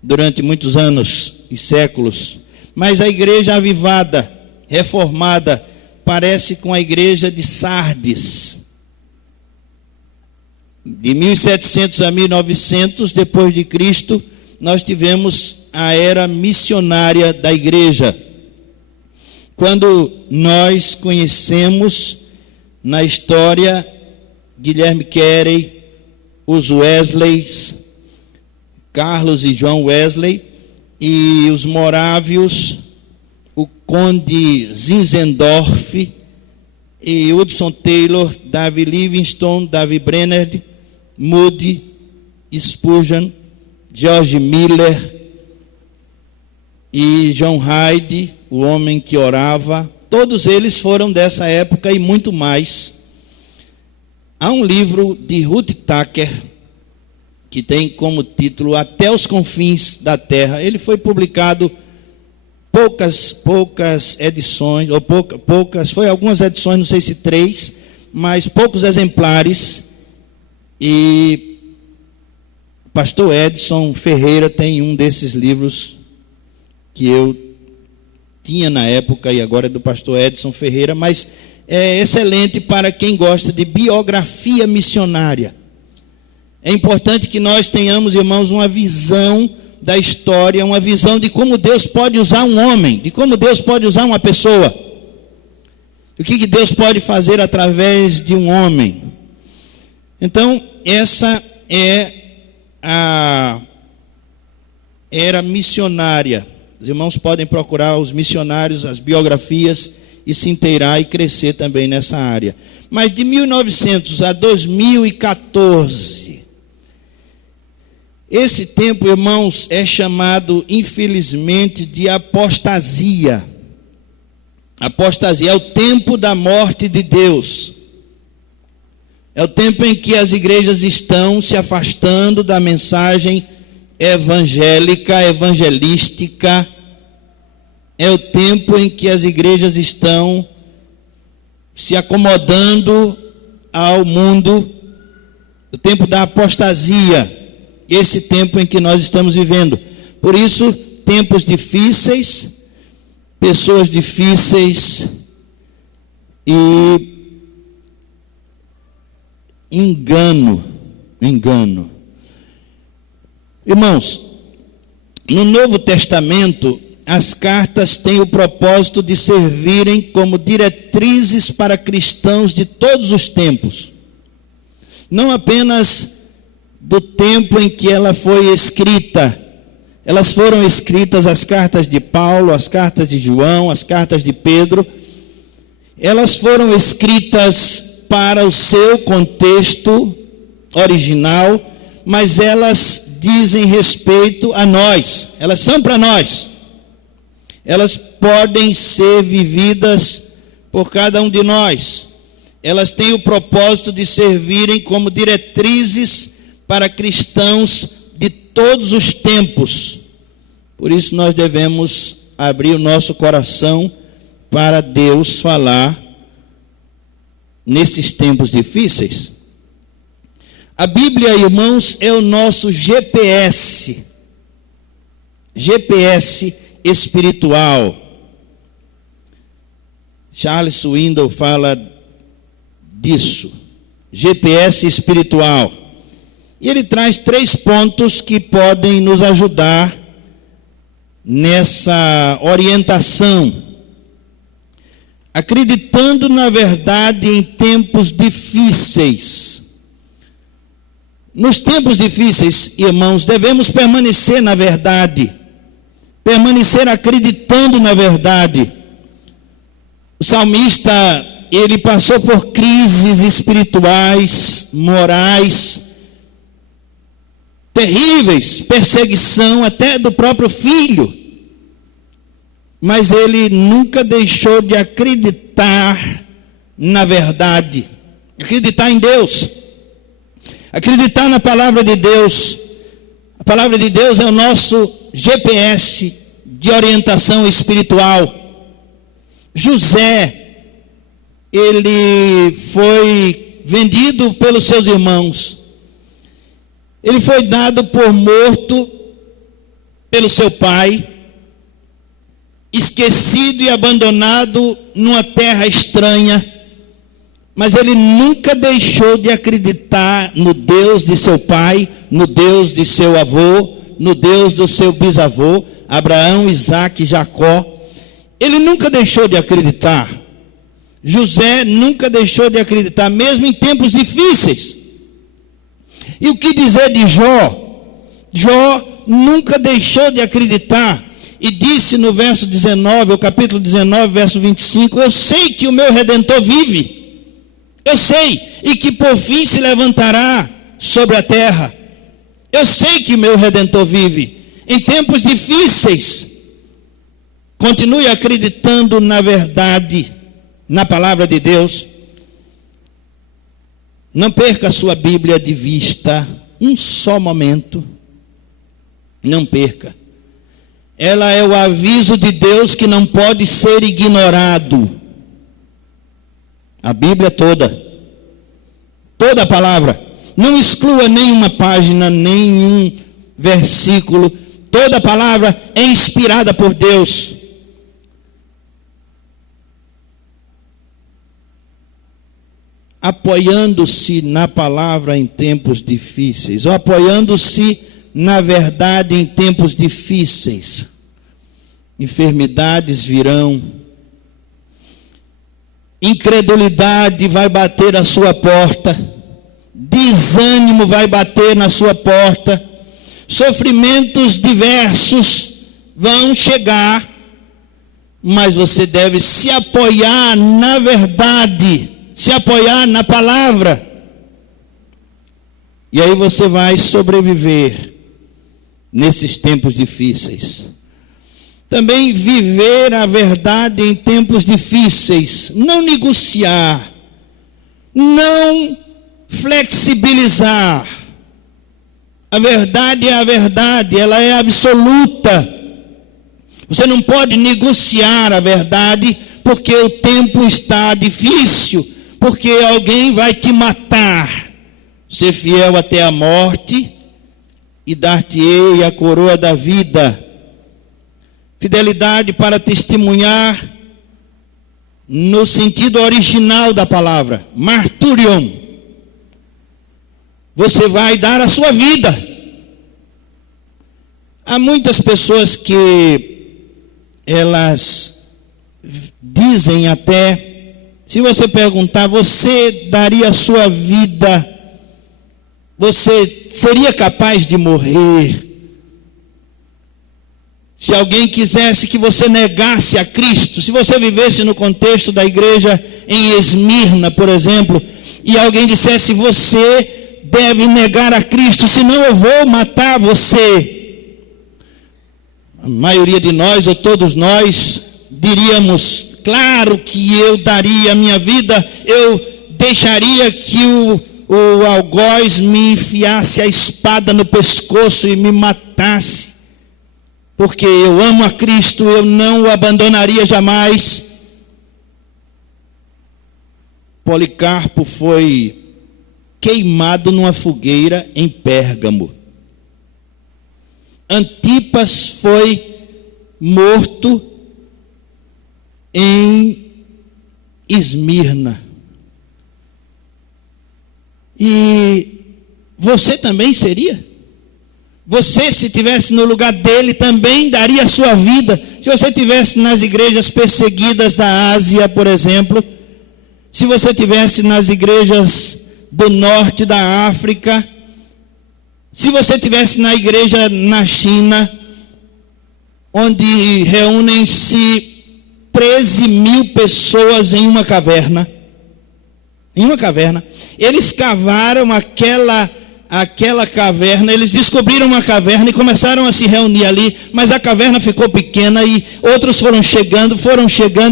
durante muitos anos e séculos. Mas a igreja avivada, reformada, parece com a igreja de Sardes. De 1700 a 1900 depois de Cristo, nós tivemos a era missionária da igreja. Quando nós conhecemos na história Guilherme Carey, os Wesleys, Carlos e João Wesley, e os morávios, o conde Zinzendorf, e Hudson Taylor, David Livingstone, David Brenner, Moody, Spurgeon, George Miller e John Hyde, o homem que orava. Todos eles foram dessa época e muito mais. Há um livro de Ruth Tucker que tem como título Até os Confins da Terra. Ele foi publicado poucas edições, ou poucas, foi algumas edições, não sei se 3, mas poucos exemplares. E o pastor Edson Ferreira tem um desses livros que eu tinha na época, e agora é do pastor Edson Ferreira, mas é excelente para quem gosta de biografia missionária. É importante que nós tenhamos, irmãos, uma visão da história, uma visão de como Deus pode usar um homem, de como Deus pode usar uma pessoa, o que Deus pode fazer através de um homem. Então, essa é a era missionária. Os irmãos podem procurar os missionários, as biografias, e se inteirar e crescer também nessa área. Mas de 1900 a 2014, esse tempo, irmãos, é chamado, infelizmente, de apostasia. Apostasia é o tempo da morte de Deus. É o tempo em que as igrejas estão se afastando da mensagem evangélica, evangelística. É o tempo em que as igrejas estão se acomodando ao mundo. O tempo da apostasia. Esse tempo em que nós estamos vivendo. Por isso, tempos difíceis, pessoas difíceis e engano. Irmãos, no Novo Testamento, as cartas têm o propósito de servirem como diretrizes para cristãos de todos os tempos. Não apenas do tempo em que ela foi escrita. Elas foram escritas, as cartas de Paulo, as cartas de João, as cartas de Pedro. Elas foram escritas para o seu contexto original, mas elas dizem respeito a nós. Elas são para nós. Elas podem ser vividas por cada um de nós. Elas têm o propósito de servirem como diretrizes para cristãos de todos os tempos. Por isso nós devemos abrir o nosso coração para Deus falar nesses tempos difíceis. A Bíblia, irmãos, é o nosso GPS espiritual. Charles Swindoll fala disso, GPS espiritual. E ele traz 3 pontos que podem nos ajudar nessa orientação. Acreditando na verdade em tempos difíceis. Nos tempos difíceis, irmãos, devemos permanecer na verdade, permanecer acreditando na verdade. O salmista, ele passou por crises espirituais, morais, terríveis, perseguição até do próprio filho, mas ele nunca deixou de acreditar na verdade, acreditar em Deus, acreditar na palavra de Deus. A palavra de Deus é o nosso GPS de orientação espiritual. José, ele foi vendido pelos seus irmãos, ele foi dado por morto pelo seu pai, esquecido e abandonado numa terra estranha, mas ele nunca deixou de acreditar no Deus de seu pai, no Deus de seu avô, no Deus do seu bisavô, Abraão, Isaque, Jacó. Ele nunca deixou de acreditar. José nunca deixou de acreditar, mesmo em tempos difíceis. E o que dizer de Jó? Jó nunca deixou de acreditar. E disse no verso 19, o capítulo 19, verso 25, eu sei que o meu Redentor vive. Eu sei, e que por fim se levantará sobre a terra. Eu sei que o meu Redentor vive. Em tempos difíceis, continue acreditando na verdade, na palavra de Deus. Não perca a sua Bíblia de vista um só momento. Não perca. Ela é o aviso de Deus que não pode ser ignorado. A Bíblia toda a palavra, não exclua nenhuma página, nenhum versículo, toda a palavra é inspirada por Deus. Apoiando-se na palavra em tempos difíceis, ou apoiando-se na verdade em tempos difíceis, enfermidades virão, incredulidade vai bater à sua porta, desânimo vai bater na sua porta, sofrimentos diversos vão chegar, mas você deve se apoiar na verdade, se apoiar na palavra, e aí você vai sobreviver nesses tempos difíceis. Também viver a verdade em tempos difíceis, não negociar, não flexibilizar. A verdade é a verdade, ela é absoluta. Você não pode negociar a verdade porque o tempo está difícil, porque alguém vai te matar. Ser fiel até a morte e dar-te-ei a coroa da vida. Fidelidade para testemunhar no sentido original da palavra, marturion. Você vai dar a sua vida. Há muitas pessoas que elas dizem até, se você perguntar, você daria a sua vida, você seria capaz de morrer? Se alguém quisesse que você negasse a Cristo, se você vivesse no contexto da igreja em Esmirna, por exemplo, e alguém dissesse, você deve negar a Cristo, senão eu vou matar você. A maioria de nós, ou todos nós, diríamos, claro que eu daria a minha vida, eu deixaria que o algoz me enfiasse a espada no pescoço e me matasse. Porque eu amo a Cristo, eu não o abandonaria jamais. Policarpo foi queimado numa fogueira em Pérgamo. Antipas foi morto em Esmirna. E você também seria? Você, se estivesse no lugar dele, também daria a sua vida. Se você estivesse nas igrejas perseguidas da Ásia, por exemplo, se você estivesse nas igrejas do norte da África, Se você estivesse na igreja na China, onde reúnem-se 13 mil pessoas em uma caverna, eles cavaram aquela caverna, eles descobriram uma caverna e começaram a se reunir ali, mas a caverna ficou pequena e outros foram chegando,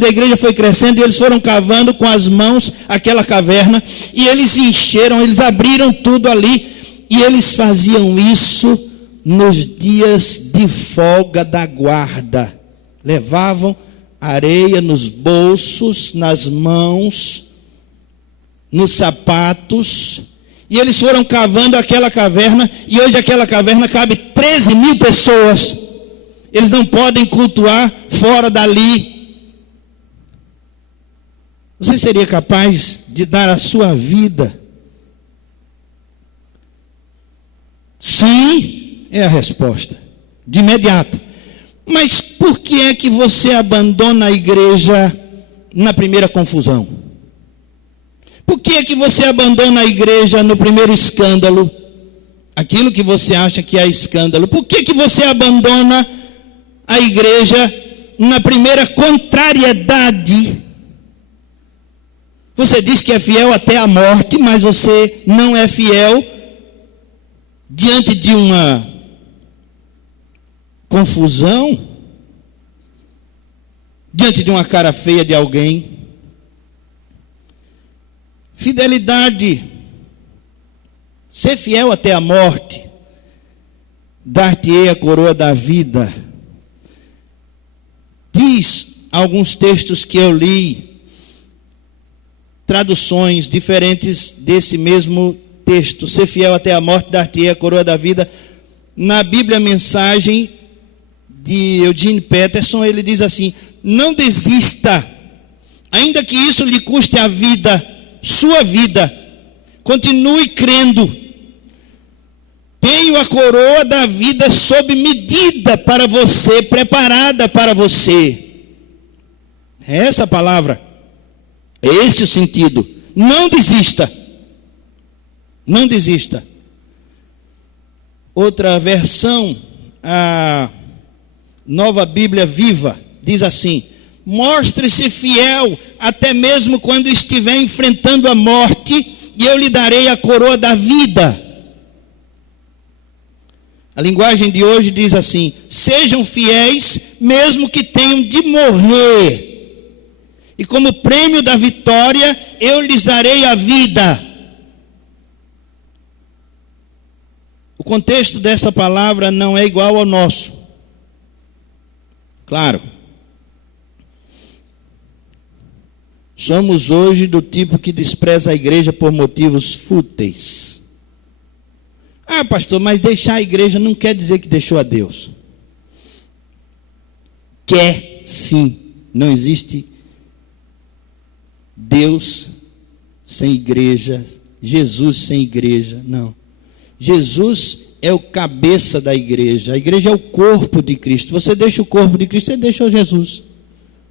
a igreja foi crescendo e eles foram cavando com as mãos aquela caverna e eles encheram, eles abriram tudo ali e eles faziam isso nos dias de folga da guarda. Levavam areia nos bolsos, nas mãos, nos sapatos, e eles foram cavando aquela caverna, e hoje aquela caverna cabe 13 mil pessoas. Eles não podem cultuar fora dali. Você seria capaz de dar a sua vida? Sim, é a resposta, de imediato. Mas por que é que você abandona a igreja na primeira confusão? Por que é que você abandona a igreja no primeiro escândalo? Aquilo que você acha que é escândalo. Por que é que você abandona a igreja na primeira contrariedade? Você diz que é fiel até a morte, mas você não é fiel diante de uma confusão, diante de uma cara feia de alguém. Fidelidade, ser fiel até a morte, dar-te-ei a coroa da vida. Diz alguns textos que eu li, traduções diferentes desse mesmo texto, ser fiel até a morte, dar-te-ei a coroa da vida. Na Bíblia Mensagem de Eugene Peterson, ele diz assim: não desista, ainda que isso lhe custe a vida, sua vida, continue crendo. Tenho a coroa da vida sob medida para você, preparada para você. É essa a palavra, é esse o sentido. Não desista, não desista. Outra versão, a Nova Bíblia Viva, diz assim: mostre-se fiel até mesmo quando estiver enfrentando a morte, e eu lhe darei a coroa da vida. A linguagem de hoje diz assim: sejam fiéis mesmo que tenham de morrer, e como prêmio da vitória eu lhes darei a vida. O contexto dessa palavra não é igual ao nosso, claro. Somos hoje do tipo que despreza a igreja por motivos fúteis. Ah, pastor, mas deixar a igreja não quer dizer que deixou a Deus. Quer sim. Não existe Deus sem igreja, Jesus sem igreja, não. Jesus é o cabeça da igreja. A igreja é o corpo de Cristo. Você deixa o corpo de Cristo, você deixa o Jesus.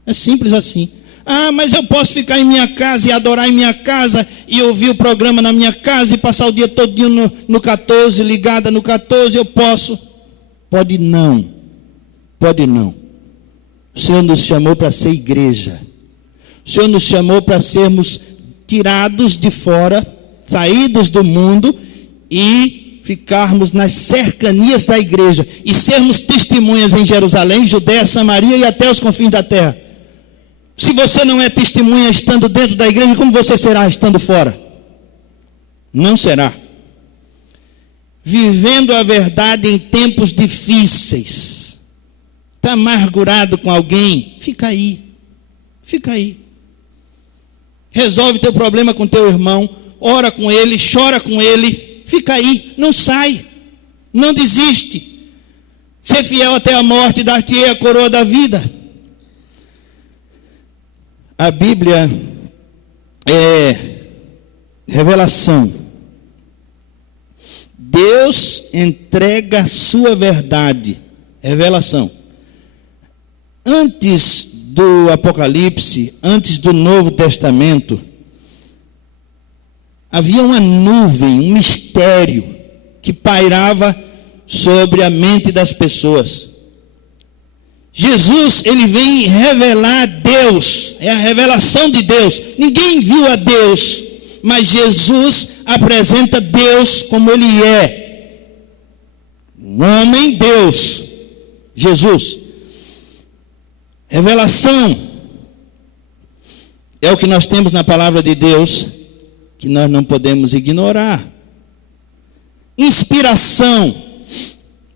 É simples assim. Ah, mas eu posso ficar em minha casa e adorar em minha casa e ouvir o programa na minha casa e passar o dia todinho no 14, ligada no 14, eu posso. Pode não. Pode não. O Senhor nos chamou para ser igreja. O Senhor nos chamou para sermos tirados de fora, saídos do mundo e ficarmos nas cercanias da igreja e sermos testemunhas em Jerusalém, Judeia, Samaria e até os confins da terra. Se você não é testemunha estando dentro da igreja, como você será estando fora? Não será. Vivendo a verdade em tempos difíceis. Está amargurado com alguém? Fica aí. Fica aí. Resolve teu problema com teu irmão. Ora com ele, chora com ele. Fica aí. Não sai. Não desiste. Ser fiel até a morte, dar-te-ei a coroa da vida. A Bíblia é revelação. Deus entrega a sua verdade. Revelação. Antes do Apocalipse, antes do Novo Testamento, havia uma nuvem, um mistério, que pairava sobre a mente das pessoas. Jesus, ele vem revelar Deus, é a revelação de Deus. Ninguém viu a Deus, mas Jesus apresenta Deus como ele é. Um homem, Deus, Jesus. Revelação é o que nós temos na palavra de Deus, que nós não podemos ignorar. Inspiração.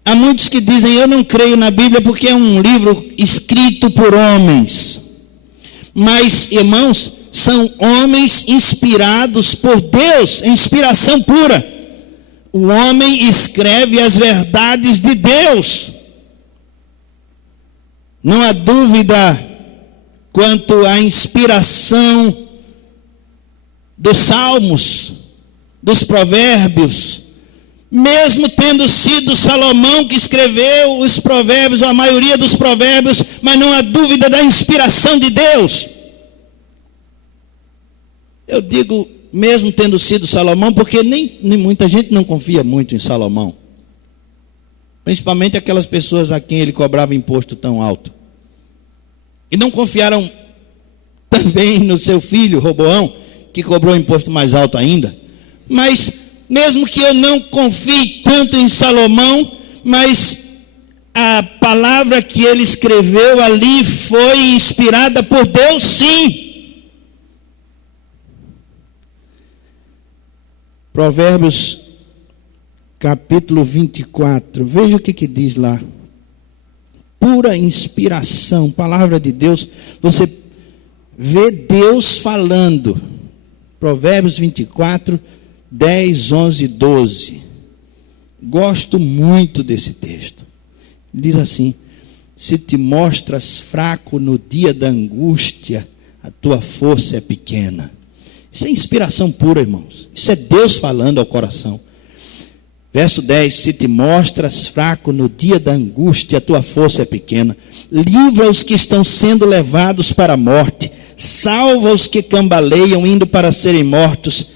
Há muitos que dizem, eu não creio na Bíblia porque é um livro escrito por homens. Mas, irmãos, são homens inspirados por Deus, é inspiração pura. O homem escreve as verdades de Deus. Não há dúvida quanto à inspiração dos salmos, dos provérbios, mesmo tendo sido Salomão que escreveu os provérbios, a maioria dos provérbios, mas não há dúvida da inspiração de Deus. Eu digo, mesmo tendo sido Salomão, porque nem muita gente não confia muito em Salomão. Principalmente aquelas pessoas a quem ele cobrava imposto tão alto. E não confiaram também no seu filho, Roboão, que cobrou imposto mais alto ainda. Mas, mesmo que eu não confie tanto em Salomão, mas a palavra que ele escreveu ali foi inspirada por Deus, sim. Provérbios capítulo 24, veja o que diz lá. Pura inspiração, palavra de Deus, você vê Deus falando. Provérbios 24, 10, 11, 12. Gosto muito desse texto. Diz assim: se te mostras fraco no dia da angústia, a tua força é pequena. Isso é inspiração pura, irmãos. Isso é Deus falando ao coração. Verso 10, se te mostras fraco no dia da angústia, a tua força é pequena. Livra os que estão sendo levados para a morte. Salva os que cambaleiam, indo para serem mortos.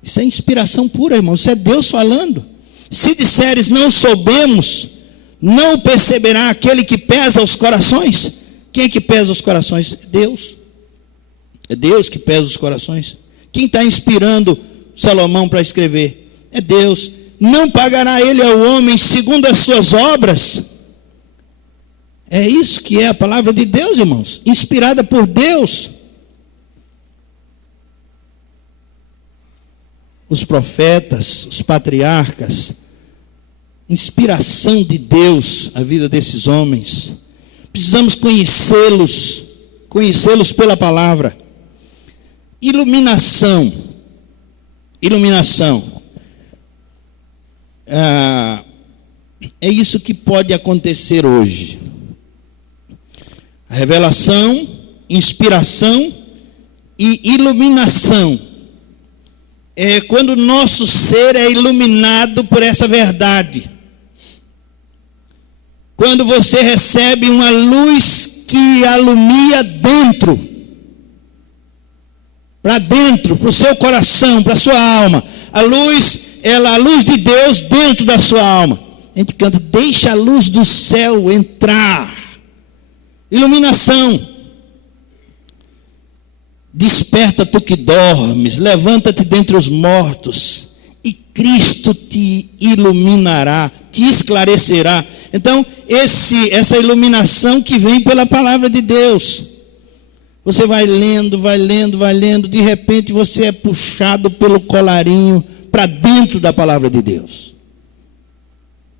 Isso é inspiração pura, irmão. Isso é Deus falando. Se disseres, não soubemos, não perceberá aquele que pesa os corações. Quem é que pesa os corações? Deus. É Deus que pesa os corações. Quem está inspirando Salomão para escrever? É Deus. Não pagará ele ao homem segundo as suas obras. É isso que é a palavra de Deus, irmãos, inspirada por Deus. Os profetas, os patriarcas, inspiração de Deus a vida desses homens. Precisamos conhecê-los pela palavra. Iluminação. É isso que pode acontecer hoje. A revelação, inspiração e iluminação. É quando o nosso ser é iluminado por essa verdade. Quando você recebe uma luz que alumia dentro. Para dentro, para o seu coração, para a sua alma. A luz de Deus dentro da sua alma. A gente canta, deixa a luz do céu entrar. Iluminação. Desperta tu que dormes, levanta-te dentre os mortos, e Cristo te iluminará, te esclarecerá. Então, essa iluminação que vem pela palavra de Deus. Você vai lendo, de repente você é puxado pelo colarinho para dentro da palavra de Deus.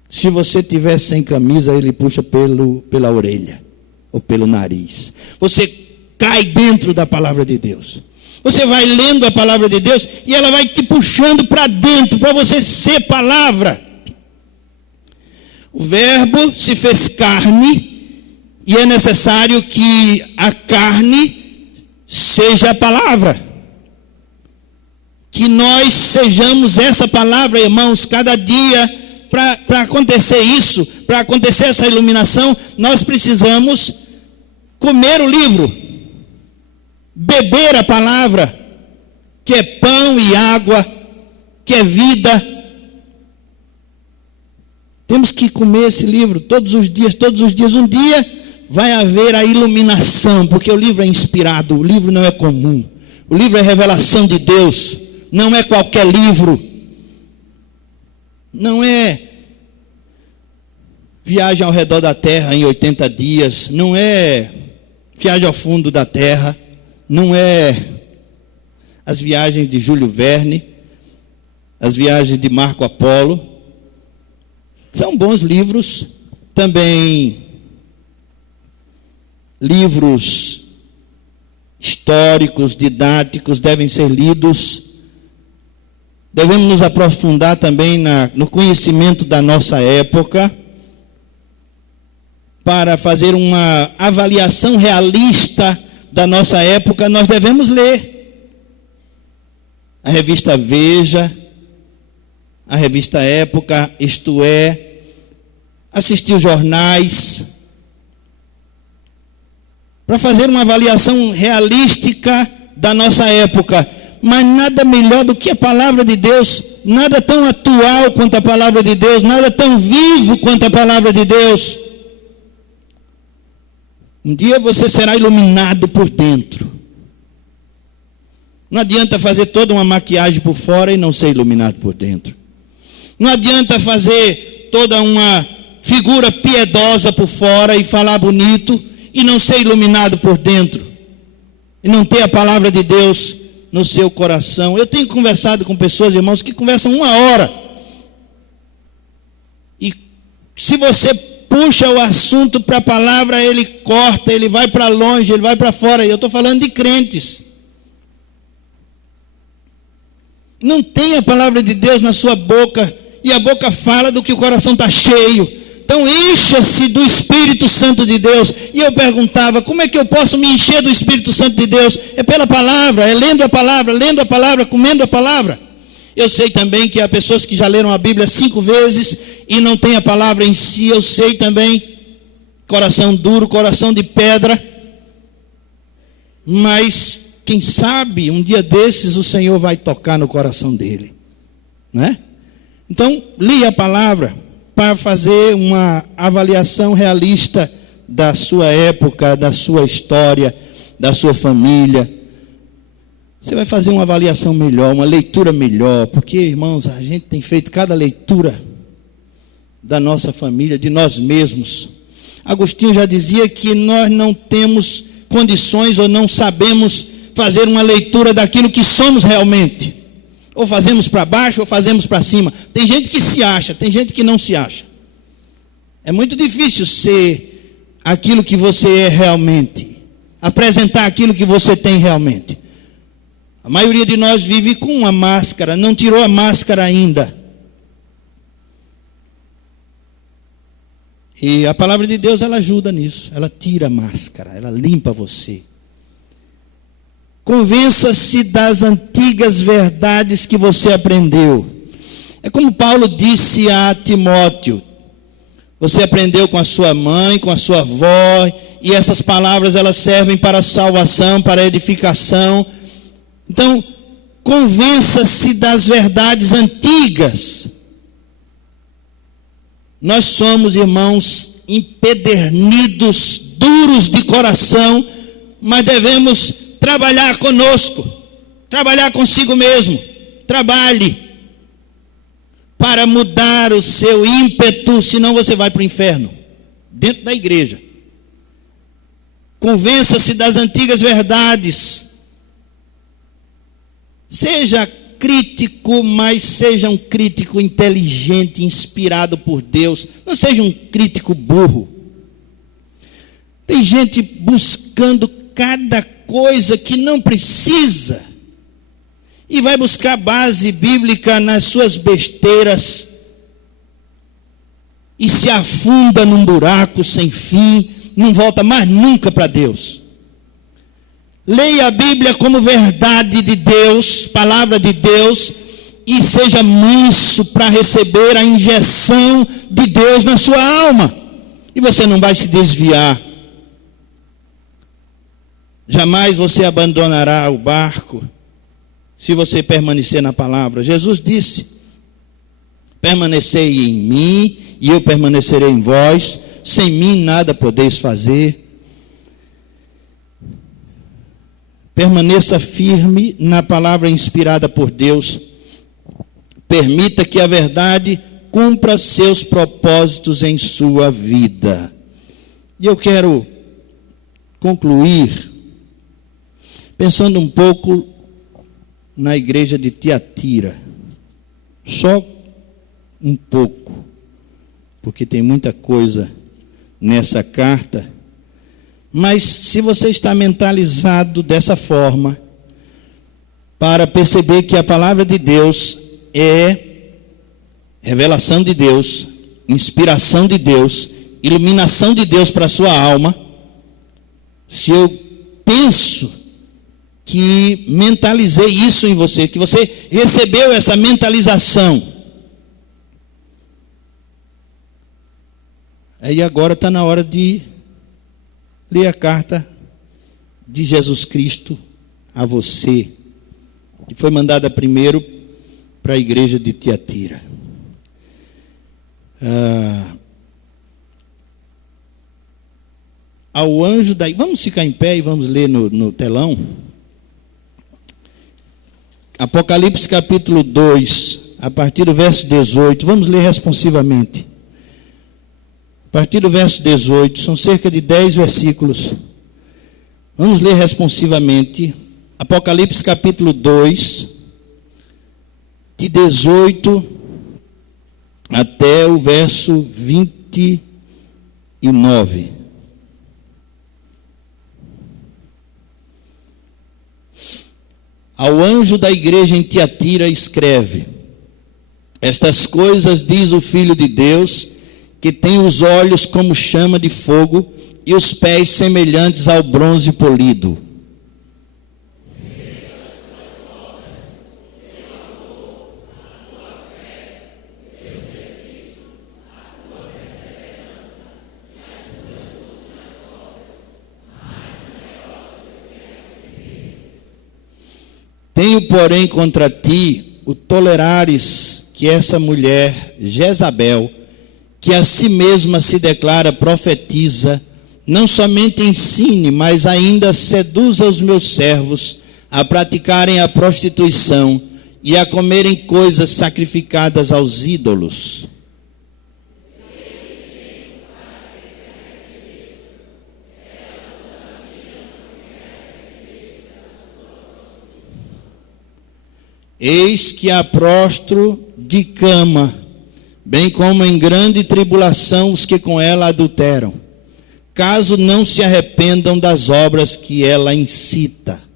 Se você estiver sem camisa, ele puxa pela orelha ou pelo nariz. Você cai dentro da palavra de Deus. Você vai lendo a palavra de Deus e ela vai te puxando para dentro, para você ser palavra. O verbo se fez carne e é necessário que a carne seja a palavra. Que nós sejamos essa palavra, irmãos, cada dia. Para acontecer isso, para acontecer essa iluminação, nós precisamos comer o livro, beber a palavra, que é pão e água, que é vida. Temos que comer esse livro todos os dias, todos os dias. Um dia vai haver a iluminação, porque o livro é inspirado, o livro não é comum. O livro é revelação de Deus, não é qualquer livro. Não é viagem ao redor da terra em 80 dias, não é viagem ao fundo da terra, não é as viagens de Júlio Verne, as viagens de Marco Apolo. São bons livros, também livros históricos, didáticos, devem ser lidos. Devemos nos aprofundar também no conhecimento da nossa época, para fazer uma avaliação realista da nossa época. Nós devemos ler a revista Veja, a revista Época, isto é, assistir os jornais, para fazer uma avaliação realística da nossa época. Mas nada melhor do que a palavra de Deus, nada tão atual quanto a palavra de Deus, nada tão vivo quanto a palavra de Deus. Um dia você será iluminado por dentro. Não adianta fazer toda uma maquiagem por fora e não ser iluminado por dentro. Não adianta fazer toda uma figura piedosa por fora e falar bonito e não ser iluminado por dentro. E não ter a palavra de Deus no seu coração. Eu tenho conversado com pessoas, irmãos, que conversam 1 hora. E se você puxa o assunto para a palavra, ele corta, ele vai para longe, ele vai para fora. E eu estou falando de crentes. Não tem a palavra de Deus na sua boca, e a boca fala do que o coração está cheio. Então encha-se do Espírito Santo de Deus. E eu perguntava, como é que eu posso me encher do Espírito Santo de Deus? É pela palavra, é lendo a palavra, comendo a palavra. Eu sei também que há pessoas que já leram a Bíblia 5 vezes e não tem a palavra em si. Eu sei também, coração duro, coração de pedra. Mas quem sabe um dia desses o Senhor vai tocar no coração dele, né? Então, leia a palavra para fazer uma avaliação realista da sua época, da sua história, da sua família. Você vai fazer uma avaliação melhor, uma leitura melhor, porque, irmãos, a gente tem feito cada leitura da nossa família, de nós mesmos. Agostinho já dizia que nós não temos condições ou não sabemos fazer uma leitura daquilo que somos realmente. Ou fazemos para baixo ou fazemos para cima. Tem gente que se acha, tem gente que não se acha. É muito difícil ser aquilo que você é realmente, apresentar aquilo que você tem realmente. A maioria de nós vive com uma máscara, não tirou a máscara ainda. E a palavra de Deus, ela ajuda nisso. Ela tira a máscara, ela limpa você. Convença-se das antigas verdades que você aprendeu. É como Paulo disse a Timóteo. Você aprendeu com a sua mãe, com a sua avó, e essas palavras elas servem para a salvação, para a edificação. Então, convença-se das verdades antigas. Nós somos, irmãos, empedernidos, duros de coração, mas devemos trabalhar conosco, trabalhar consigo mesmo. Trabalhe para mudar o seu ímpeto, senão você vai para o inferno, dentro da igreja. Convença-se das antigas verdades. Seja crítico, mas seja um crítico inteligente, inspirado por Deus. Não seja um crítico burro. Tem gente buscando cada coisa que não precisa e vai buscar base bíblica nas suas besteiras e se afunda num buraco sem fim, não volta mais nunca para Deus. Leia a Bíblia como verdade de Deus, palavra de Deus, e seja manso para receber a injeção de Deus na sua alma, e você não vai se desviar. Jamais você abandonará o barco se você permanecer na palavra. Jesus disse: Permanecei em mim, e eu permanecerei em vós. Sem mim nada podeis fazer. Permaneça firme na palavra inspirada por Deus. Permita que a verdade cumpra seus propósitos em sua vida. E eu quero concluir pensando um pouco na igreja de Tiatira. Só um pouco, porque tem muita coisa nessa carta. Mas se você está mentalizado dessa forma, para perceber que a palavra de Deus é revelação de Deus, inspiração de Deus, iluminação de Deus para a sua alma, se eu penso que mentalizei isso em você, que você recebeu essa mentalização, aí agora está na hora de ler a carta de Jesus Cristo a você, que foi mandada primeiro para a igreja de Tiatira. Ao anjo da... Vamos ficar em pé e vamos ler no telão. Apocalipse capítulo 2, a partir do verso 18. Vamos ler responsivamente. A partir do verso 18, são cerca de 10 versículos. Vamos ler responsivamente. Apocalipse capítulo 2, de 18 até o verso 29. Ao anjo da igreja em Tiatira escreve: estas coisas diz o Filho de Deus, que tem os olhos como chama de fogo e os pés semelhantes ao bronze polido. Tenho, porém, contra ti o tolerares que essa mulher, Jezabel, que a si mesma se declara profetiza, não somente ensine, mas ainda seduza os meus servos a praticarem a prostituição e a comerem coisas sacrificadas aos ídolos. Eis que a prostro de cama, bem como em grande tribulação os que com ela adulteram, caso não se arrependam das obras que ela incita.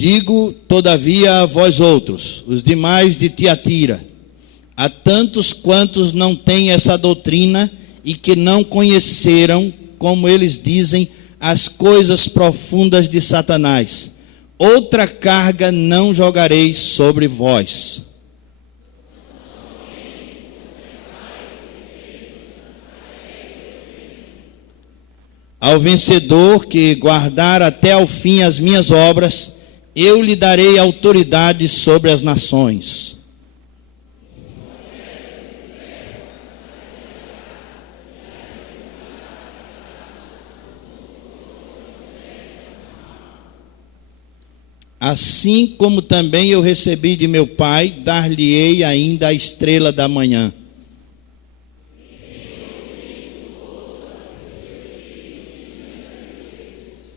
Digo, todavia, a vós outros, os demais de Tiatira, a tantos quantos não têm essa doutrina e que não conheceram, como eles dizem, as coisas profundas de Satanás, outra carga não jogareis sobre vós. Ao vencedor que guardar até ao fim as minhas obras, eu lhe darei autoridade sobre as nações. Assim como também eu recebi de meu Pai, dar-lhe-ei ainda a estrela da manhã.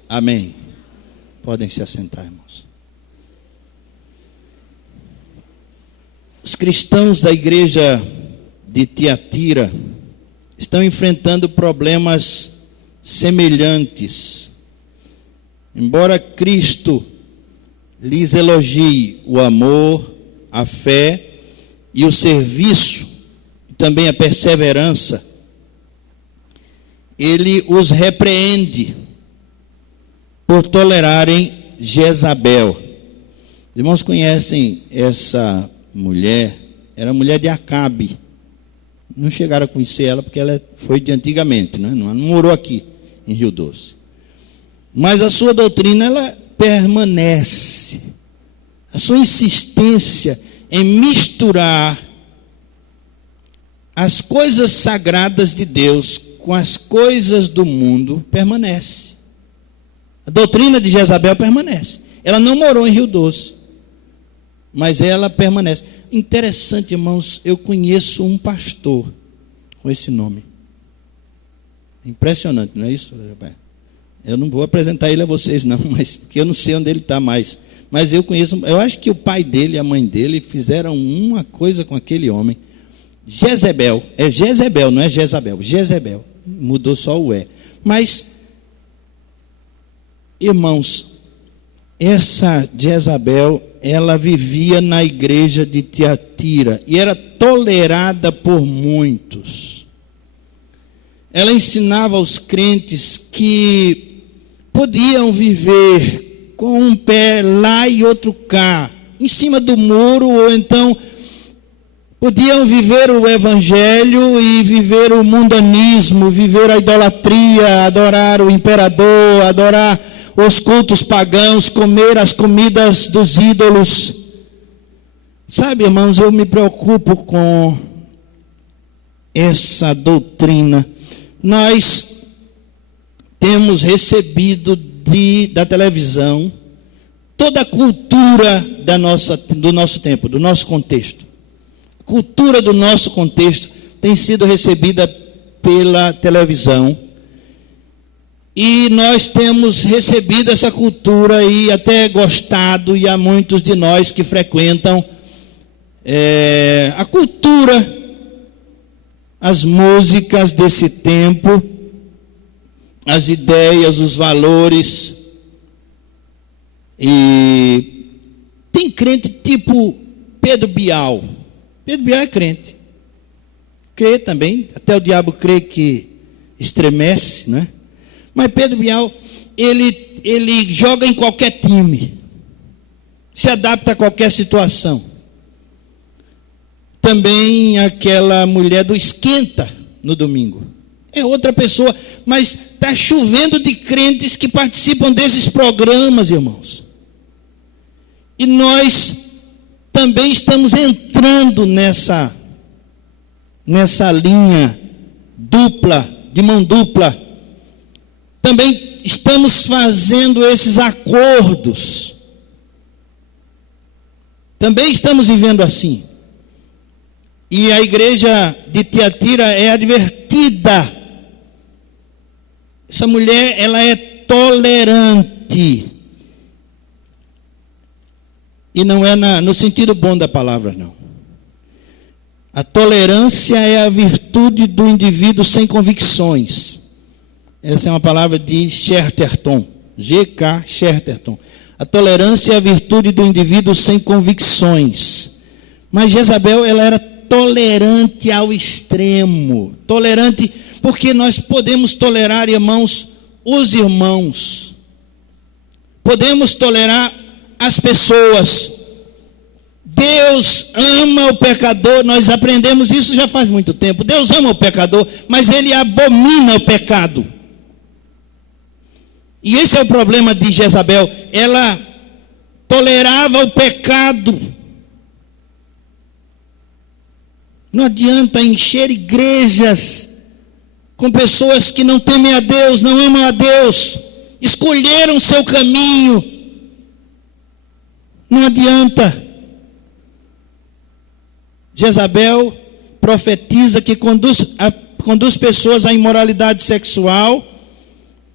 Amém. Podem se assentar, irmãos. Os cristãos da igreja de Tiatira estão enfrentando problemas semelhantes. Embora Cristo lhes elogie o amor, a fé e o serviço, e também a perseverança, ele os repreende por tolerarem Jezabel. Os irmãos conhecem essa mulher, era mulher de Acabe. Não chegaram a conhecer ela porque ela foi de antigamente, né? Não morou aqui em Rio Doce. Mas a sua doutrina, ela permanece. A sua insistência em misturar as coisas sagradas de Deus com as coisas do mundo permanece. A doutrina de Jezabel permanece. Ela não morou em Rio Doce, mas ela permanece. Interessante, irmãos, eu conheço um pastor com esse nome. Impressionante, não é isso? Eu não vou apresentar ele a vocês não, mas porque eu não sei onde ele está mais. Mas eu conheço, eu acho que o pai dele e a mãe dele fizeram uma coisa com aquele homem. Jezebel, é Jezebel, não é Jezabel, Jezebel, mudou só o E. Mas, irmãos, essa Jezabel, ela vivia na igreja de Tiatira e era tolerada por muitos. Ela ensinava aos crentes que podiam viver com um pé lá e outro cá, em cima do muro, ou então podiam viver o evangelho e viver o mundanismo, viver a idolatria, adorar o imperador, adorar os cultos pagãos, comer as comidas dos ídolos. Sabe, irmãos, eu me preocupo com essa doutrina. Nós temos recebido da televisão toda a cultura do nosso tempo, do nosso contexto. A cultura do nosso contexto tem sido recebida pela televisão. E nós temos recebido essa cultura e até gostado, e há muitos de nós que frequentam a cultura, as músicas desse tempo, as ideias, os valores. E tem crente tipo Pedro Bial. Pedro Bial é crente. Crê também, até o diabo crê que estremece, não é? Mas Pedro Bial, ele joga em qualquer time, se adapta a qualquer situação. Também aquela mulher do Esquenta no domingo, é outra pessoa, mas está chovendo de crentes que participam desses programas, irmãos. E nós também estamos entrando nessa linha dupla, de mão dupla. Também estamos fazendo esses acordos. Também estamos vivendo assim. E a igreja de Tiatira é advertida. Essa mulher, ela é tolerante. E não é no sentido bom da palavra, não. A tolerância é a virtude do indivíduo sem convicções. Essa é uma palavra de Chesterton, G.K. Chesterton. A tolerância é a virtude do indivíduo sem convicções. Mas Jezabel, ela era tolerante ao extremo. Tolerante, porque nós podemos tolerar, irmãos, os irmãos. Podemos tolerar as pessoas. Deus ama o pecador, nós aprendemos isso já faz muito tempo. Deus ama o pecador, mas Ele abomina o pecado. E esse é o problema de Jezabel. Ela tolerava o pecado. Não adianta encher igrejas com pessoas que não temem a Deus, não amam a Deus, escolheram seu caminho. Não adianta. Jezabel profetiza que conduz pessoas à imoralidade sexual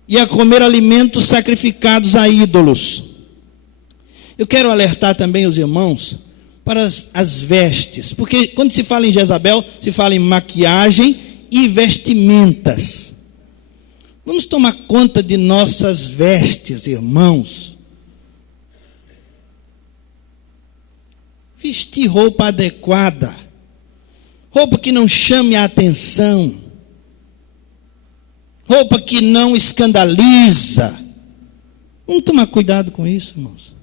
e a comer alimentos sacrificados a ídolos. Eu quero alertar também os irmãos para as vestes, porque quando se fala em Jezabel, se fala em maquiagem e vestimentas. Vamos tomar conta de nossas vestes, irmãos. Vestir roupa adequada, roupa que não chame a atenção, roupa que não escandaliza. Vamos tomar cuidado com isso, irmãos.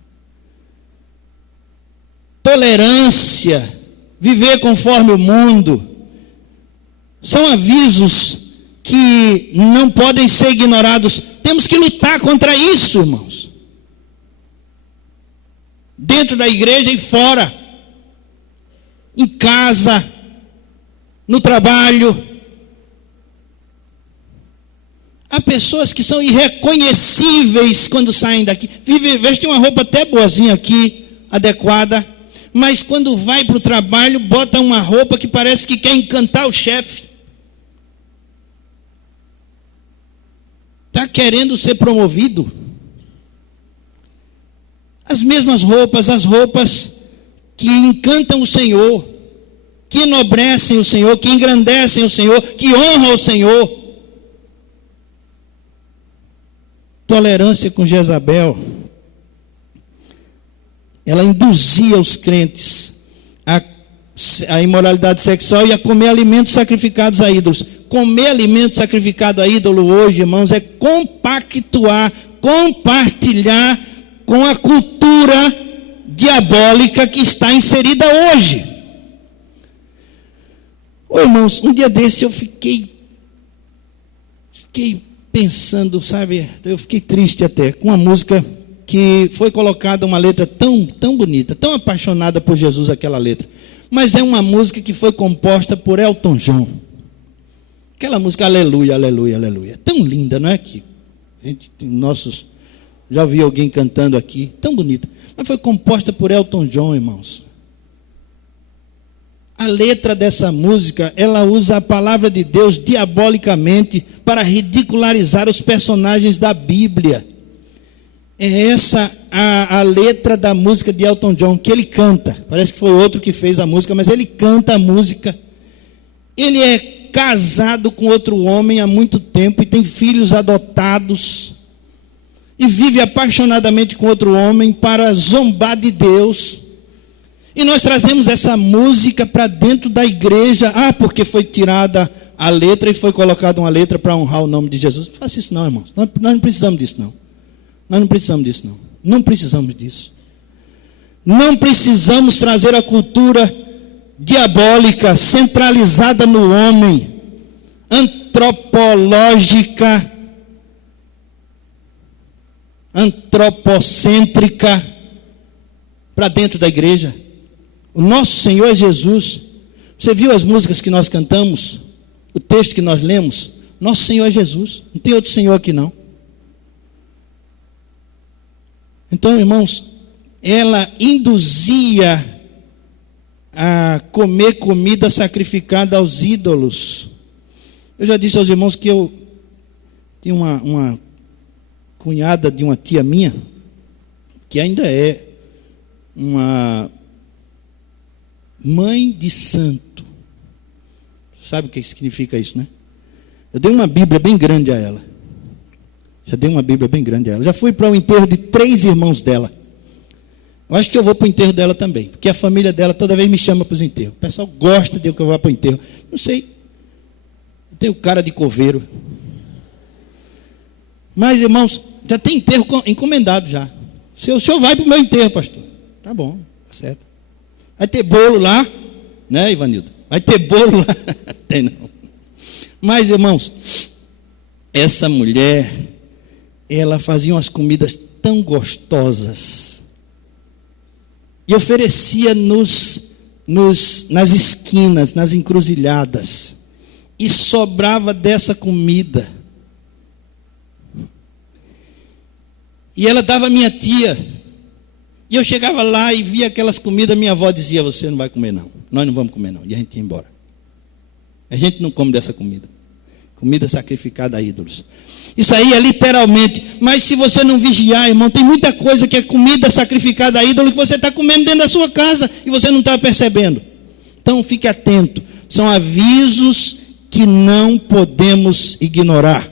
Tolerância, viver conforme o mundo. São avisos que não podem ser ignorados. Temos que lutar contra isso, irmãos. Dentro da igreja e fora. Em casa, no trabalho. Há pessoas que são irreconhecíveis quando saem daqui. Vestem uma roupa até boazinha aqui, adequada, mas quando vai para o trabalho, bota uma roupa que parece que quer encantar o chefe. Está querendo ser promovido. As mesmas roupas, as roupas que encantam o Senhor, que enobrecem o Senhor, que engrandecem o Senhor, que honram o Senhor. Tolerância com Jezabel, ela induzia os crentes a imoralidade sexual e a comer alimentos sacrificados a ídolos. Comer alimento sacrificado a ídolo hoje, irmãos, é compactuar, compartilhar com a cultura diabólica que está inserida hoje. Ô irmãos, um dia desse eu fiquei pensando, sabe, eu fiquei triste até, com uma música que foi colocada uma letra tão bonita, tão apaixonada por Jesus aquela letra, mas é uma música que foi composta por Elton John, aquela música Aleluia, Aleluia, Aleluia, tão linda, não é? Que já ouvi alguém cantando aqui, tão bonita, mas foi composta por Elton John, irmãos. A letra dessa música, ela usa a palavra de Deus diabolicamente para ridicularizar os personagens da Bíblia. É essa a letra da música de Elton John, que ele canta. Parece que foi outro que fez a música, mas ele canta a música. Ele é casado com outro homem há muito tempo e tem filhos adotados. E vive apaixonadamente com outro homem para zombar de Deus. E nós trazemos essa música para dentro da igreja. Porque foi tirada a letra e foi colocada uma letra para honrar o nome de Jesus. Não faça isso não, irmãos. Nós não precisamos disso não. Nós não precisamos disso não. Não precisamos disso. Não precisamos trazer a cultura diabólica, centralizada no homem, antropológica, antropocêntrica, para dentro da igreja. O nosso Senhor é Jesus. Você viu as músicas que nós cantamos? O texto que nós lemos? Nosso Senhor é Jesus. Não tem outro Senhor aqui não. Então, irmãos, ela induzia a comer comida sacrificada aos ídolos. Eu já disse aos irmãos que eu tinha uma cunhada de uma tia minha, que ainda é uma mãe de santo. Sabe o que significa isso, né? Eu dei uma Bíblia bem grande a ela. Já fui para o enterro de 3 irmãos dela. Eu acho que eu vou para o enterro dela também, porque a família dela toda vez me chama para os enterros. O pessoal gosta de que eu vá para o enterro. Não sei, eu tenho cara de coveiro. Mas, irmãos, já tem enterro encomendado já. O senhor vai para o meu enterro, pastor. Tá bom, tá certo. Vai ter bolo lá, né, Ivanildo? Vai ter bolo lá. Tem não. Mas, irmãos, essa mulher, ela fazia umas comidas tão gostosas e oferecia nas esquinas, nas encruzilhadas, e sobrava dessa comida. E ela dava à minha tia. E eu chegava lá e via aquelas comidas, minha avó dizia: você não vai comer não, nós não vamos comer não. E a gente ia embora. A gente não come dessa comida. Comida sacrificada a ídolos. Isso aí é literalmente. Mas se você não vigiar, irmão, tem muita coisa que é comida sacrificada a ídolo que você está comendo dentro da sua casa e você não está percebendo. Então fique atento. São avisos que não podemos ignorar.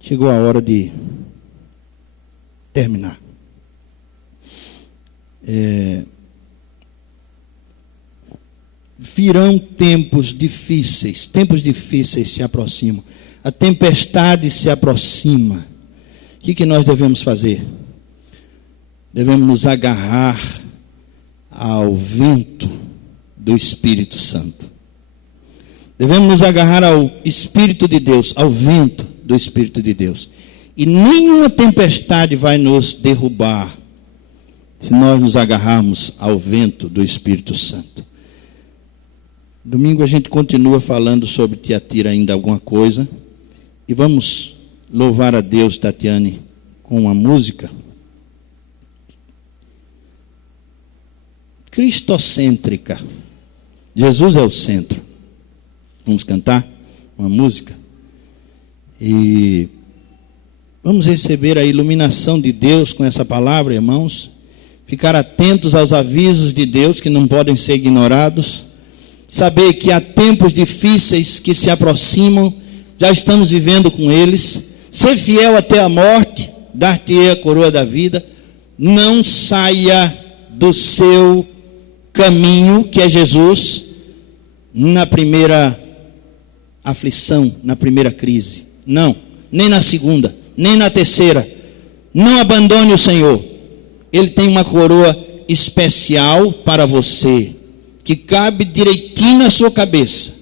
Chegou a hora de terminar. Virão tempos difíceis se aproximam. A tempestade se aproxima. O que nós devemos fazer? Devemos nos agarrar ao vento do Espírito Santo. Devemos nos agarrar ao Espírito de Deus, ao vento do Espírito de Deus. E nenhuma tempestade vai nos derrubar se nós nos agarrarmos ao vento do Espírito Santo. Domingo a gente continua falando sobre Tiatira ainda alguma coisa. E vamos louvar a Deus, Tatiane, com uma música cristocêntrica. Jesus é o centro. Vamos cantar uma música e vamos receber a iluminação de Deus com essa palavra, irmãos. Ficar atentos aos avisos de Deus que não podem ser ignorados. Saber que há tempos difíceis que se aproximam, já estamos vivendo com eles. Ser fiel até a morte, dar-te-ei a coroa da vida. Não saia do seu caminho, que é Jesus, na primeira aflição, na primeira crise. Não, nem na segunda, nem na terceira. Não abandone o Senhor. Ele tem uma coroa especial para você, que cabe direitinho na sua cabeça.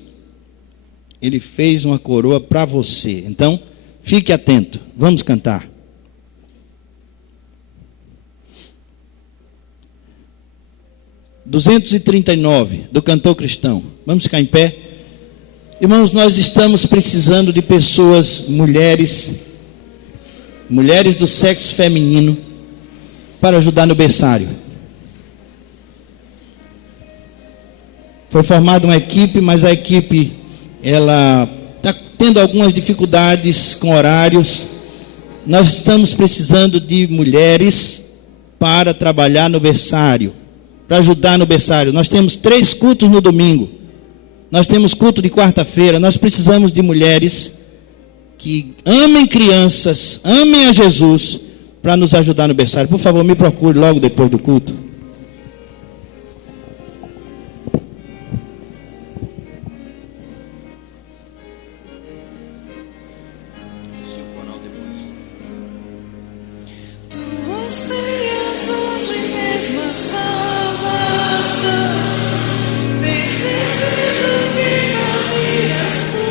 Ele fez uma coroa para você. Então, fique atento. Vamos cantar. (239) do Cantor Cristão. Vamos ficar em pé. Irmãos, nós estamos precisando de pessoas, mulheres do sexo feminino, para ajudar no berçário. Foi formada uma equipe, mas a equipe ela está tendo algumas dificuldades com horários. Nós estamos precisando de mulheres para trabalhar no berçário, para ajudar no berçário. Nós temos 3 cultos no domingo. Nós temos culto de quarta-feira. Nós precisamos de mulheres que amem crianças, amem a Jesus, para nos ajudar no berçário. Por favor, me procure logo depois do culto. Tu anseias hoje mesmo a salvação, tens desejo de banir a escuridão,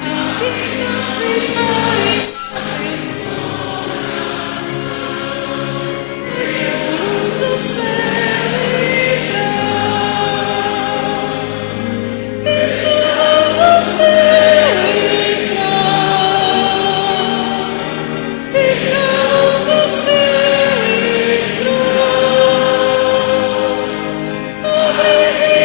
alguém não te parece. Deixa a luz do céu entrar, deixa a luz do céu entrar, deixa a luz do céu entrar, abre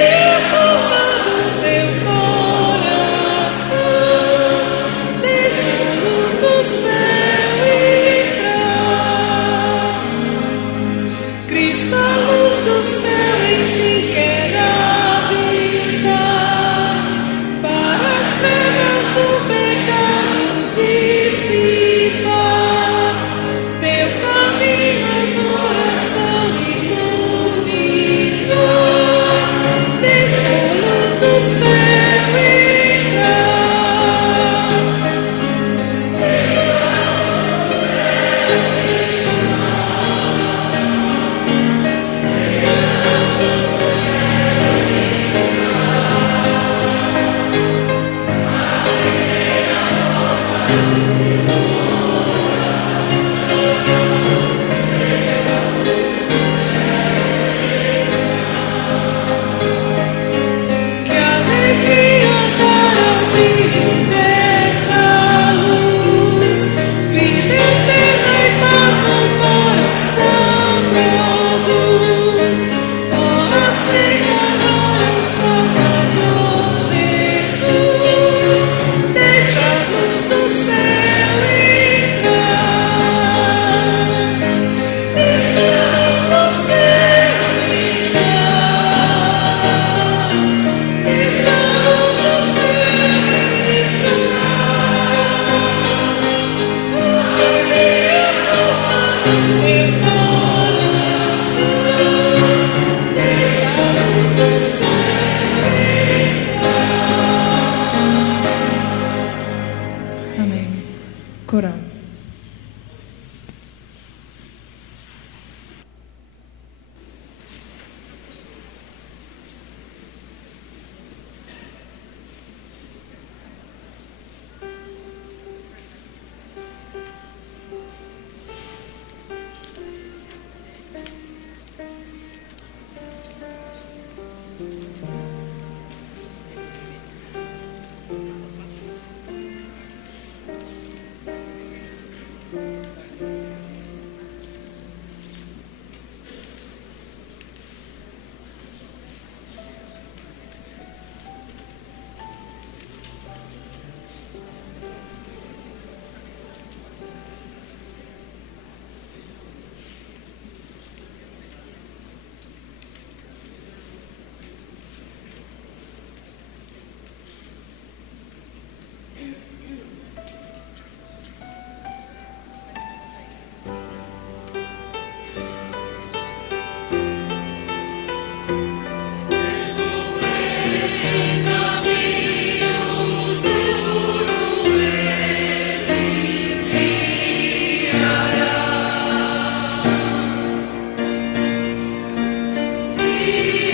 Maria.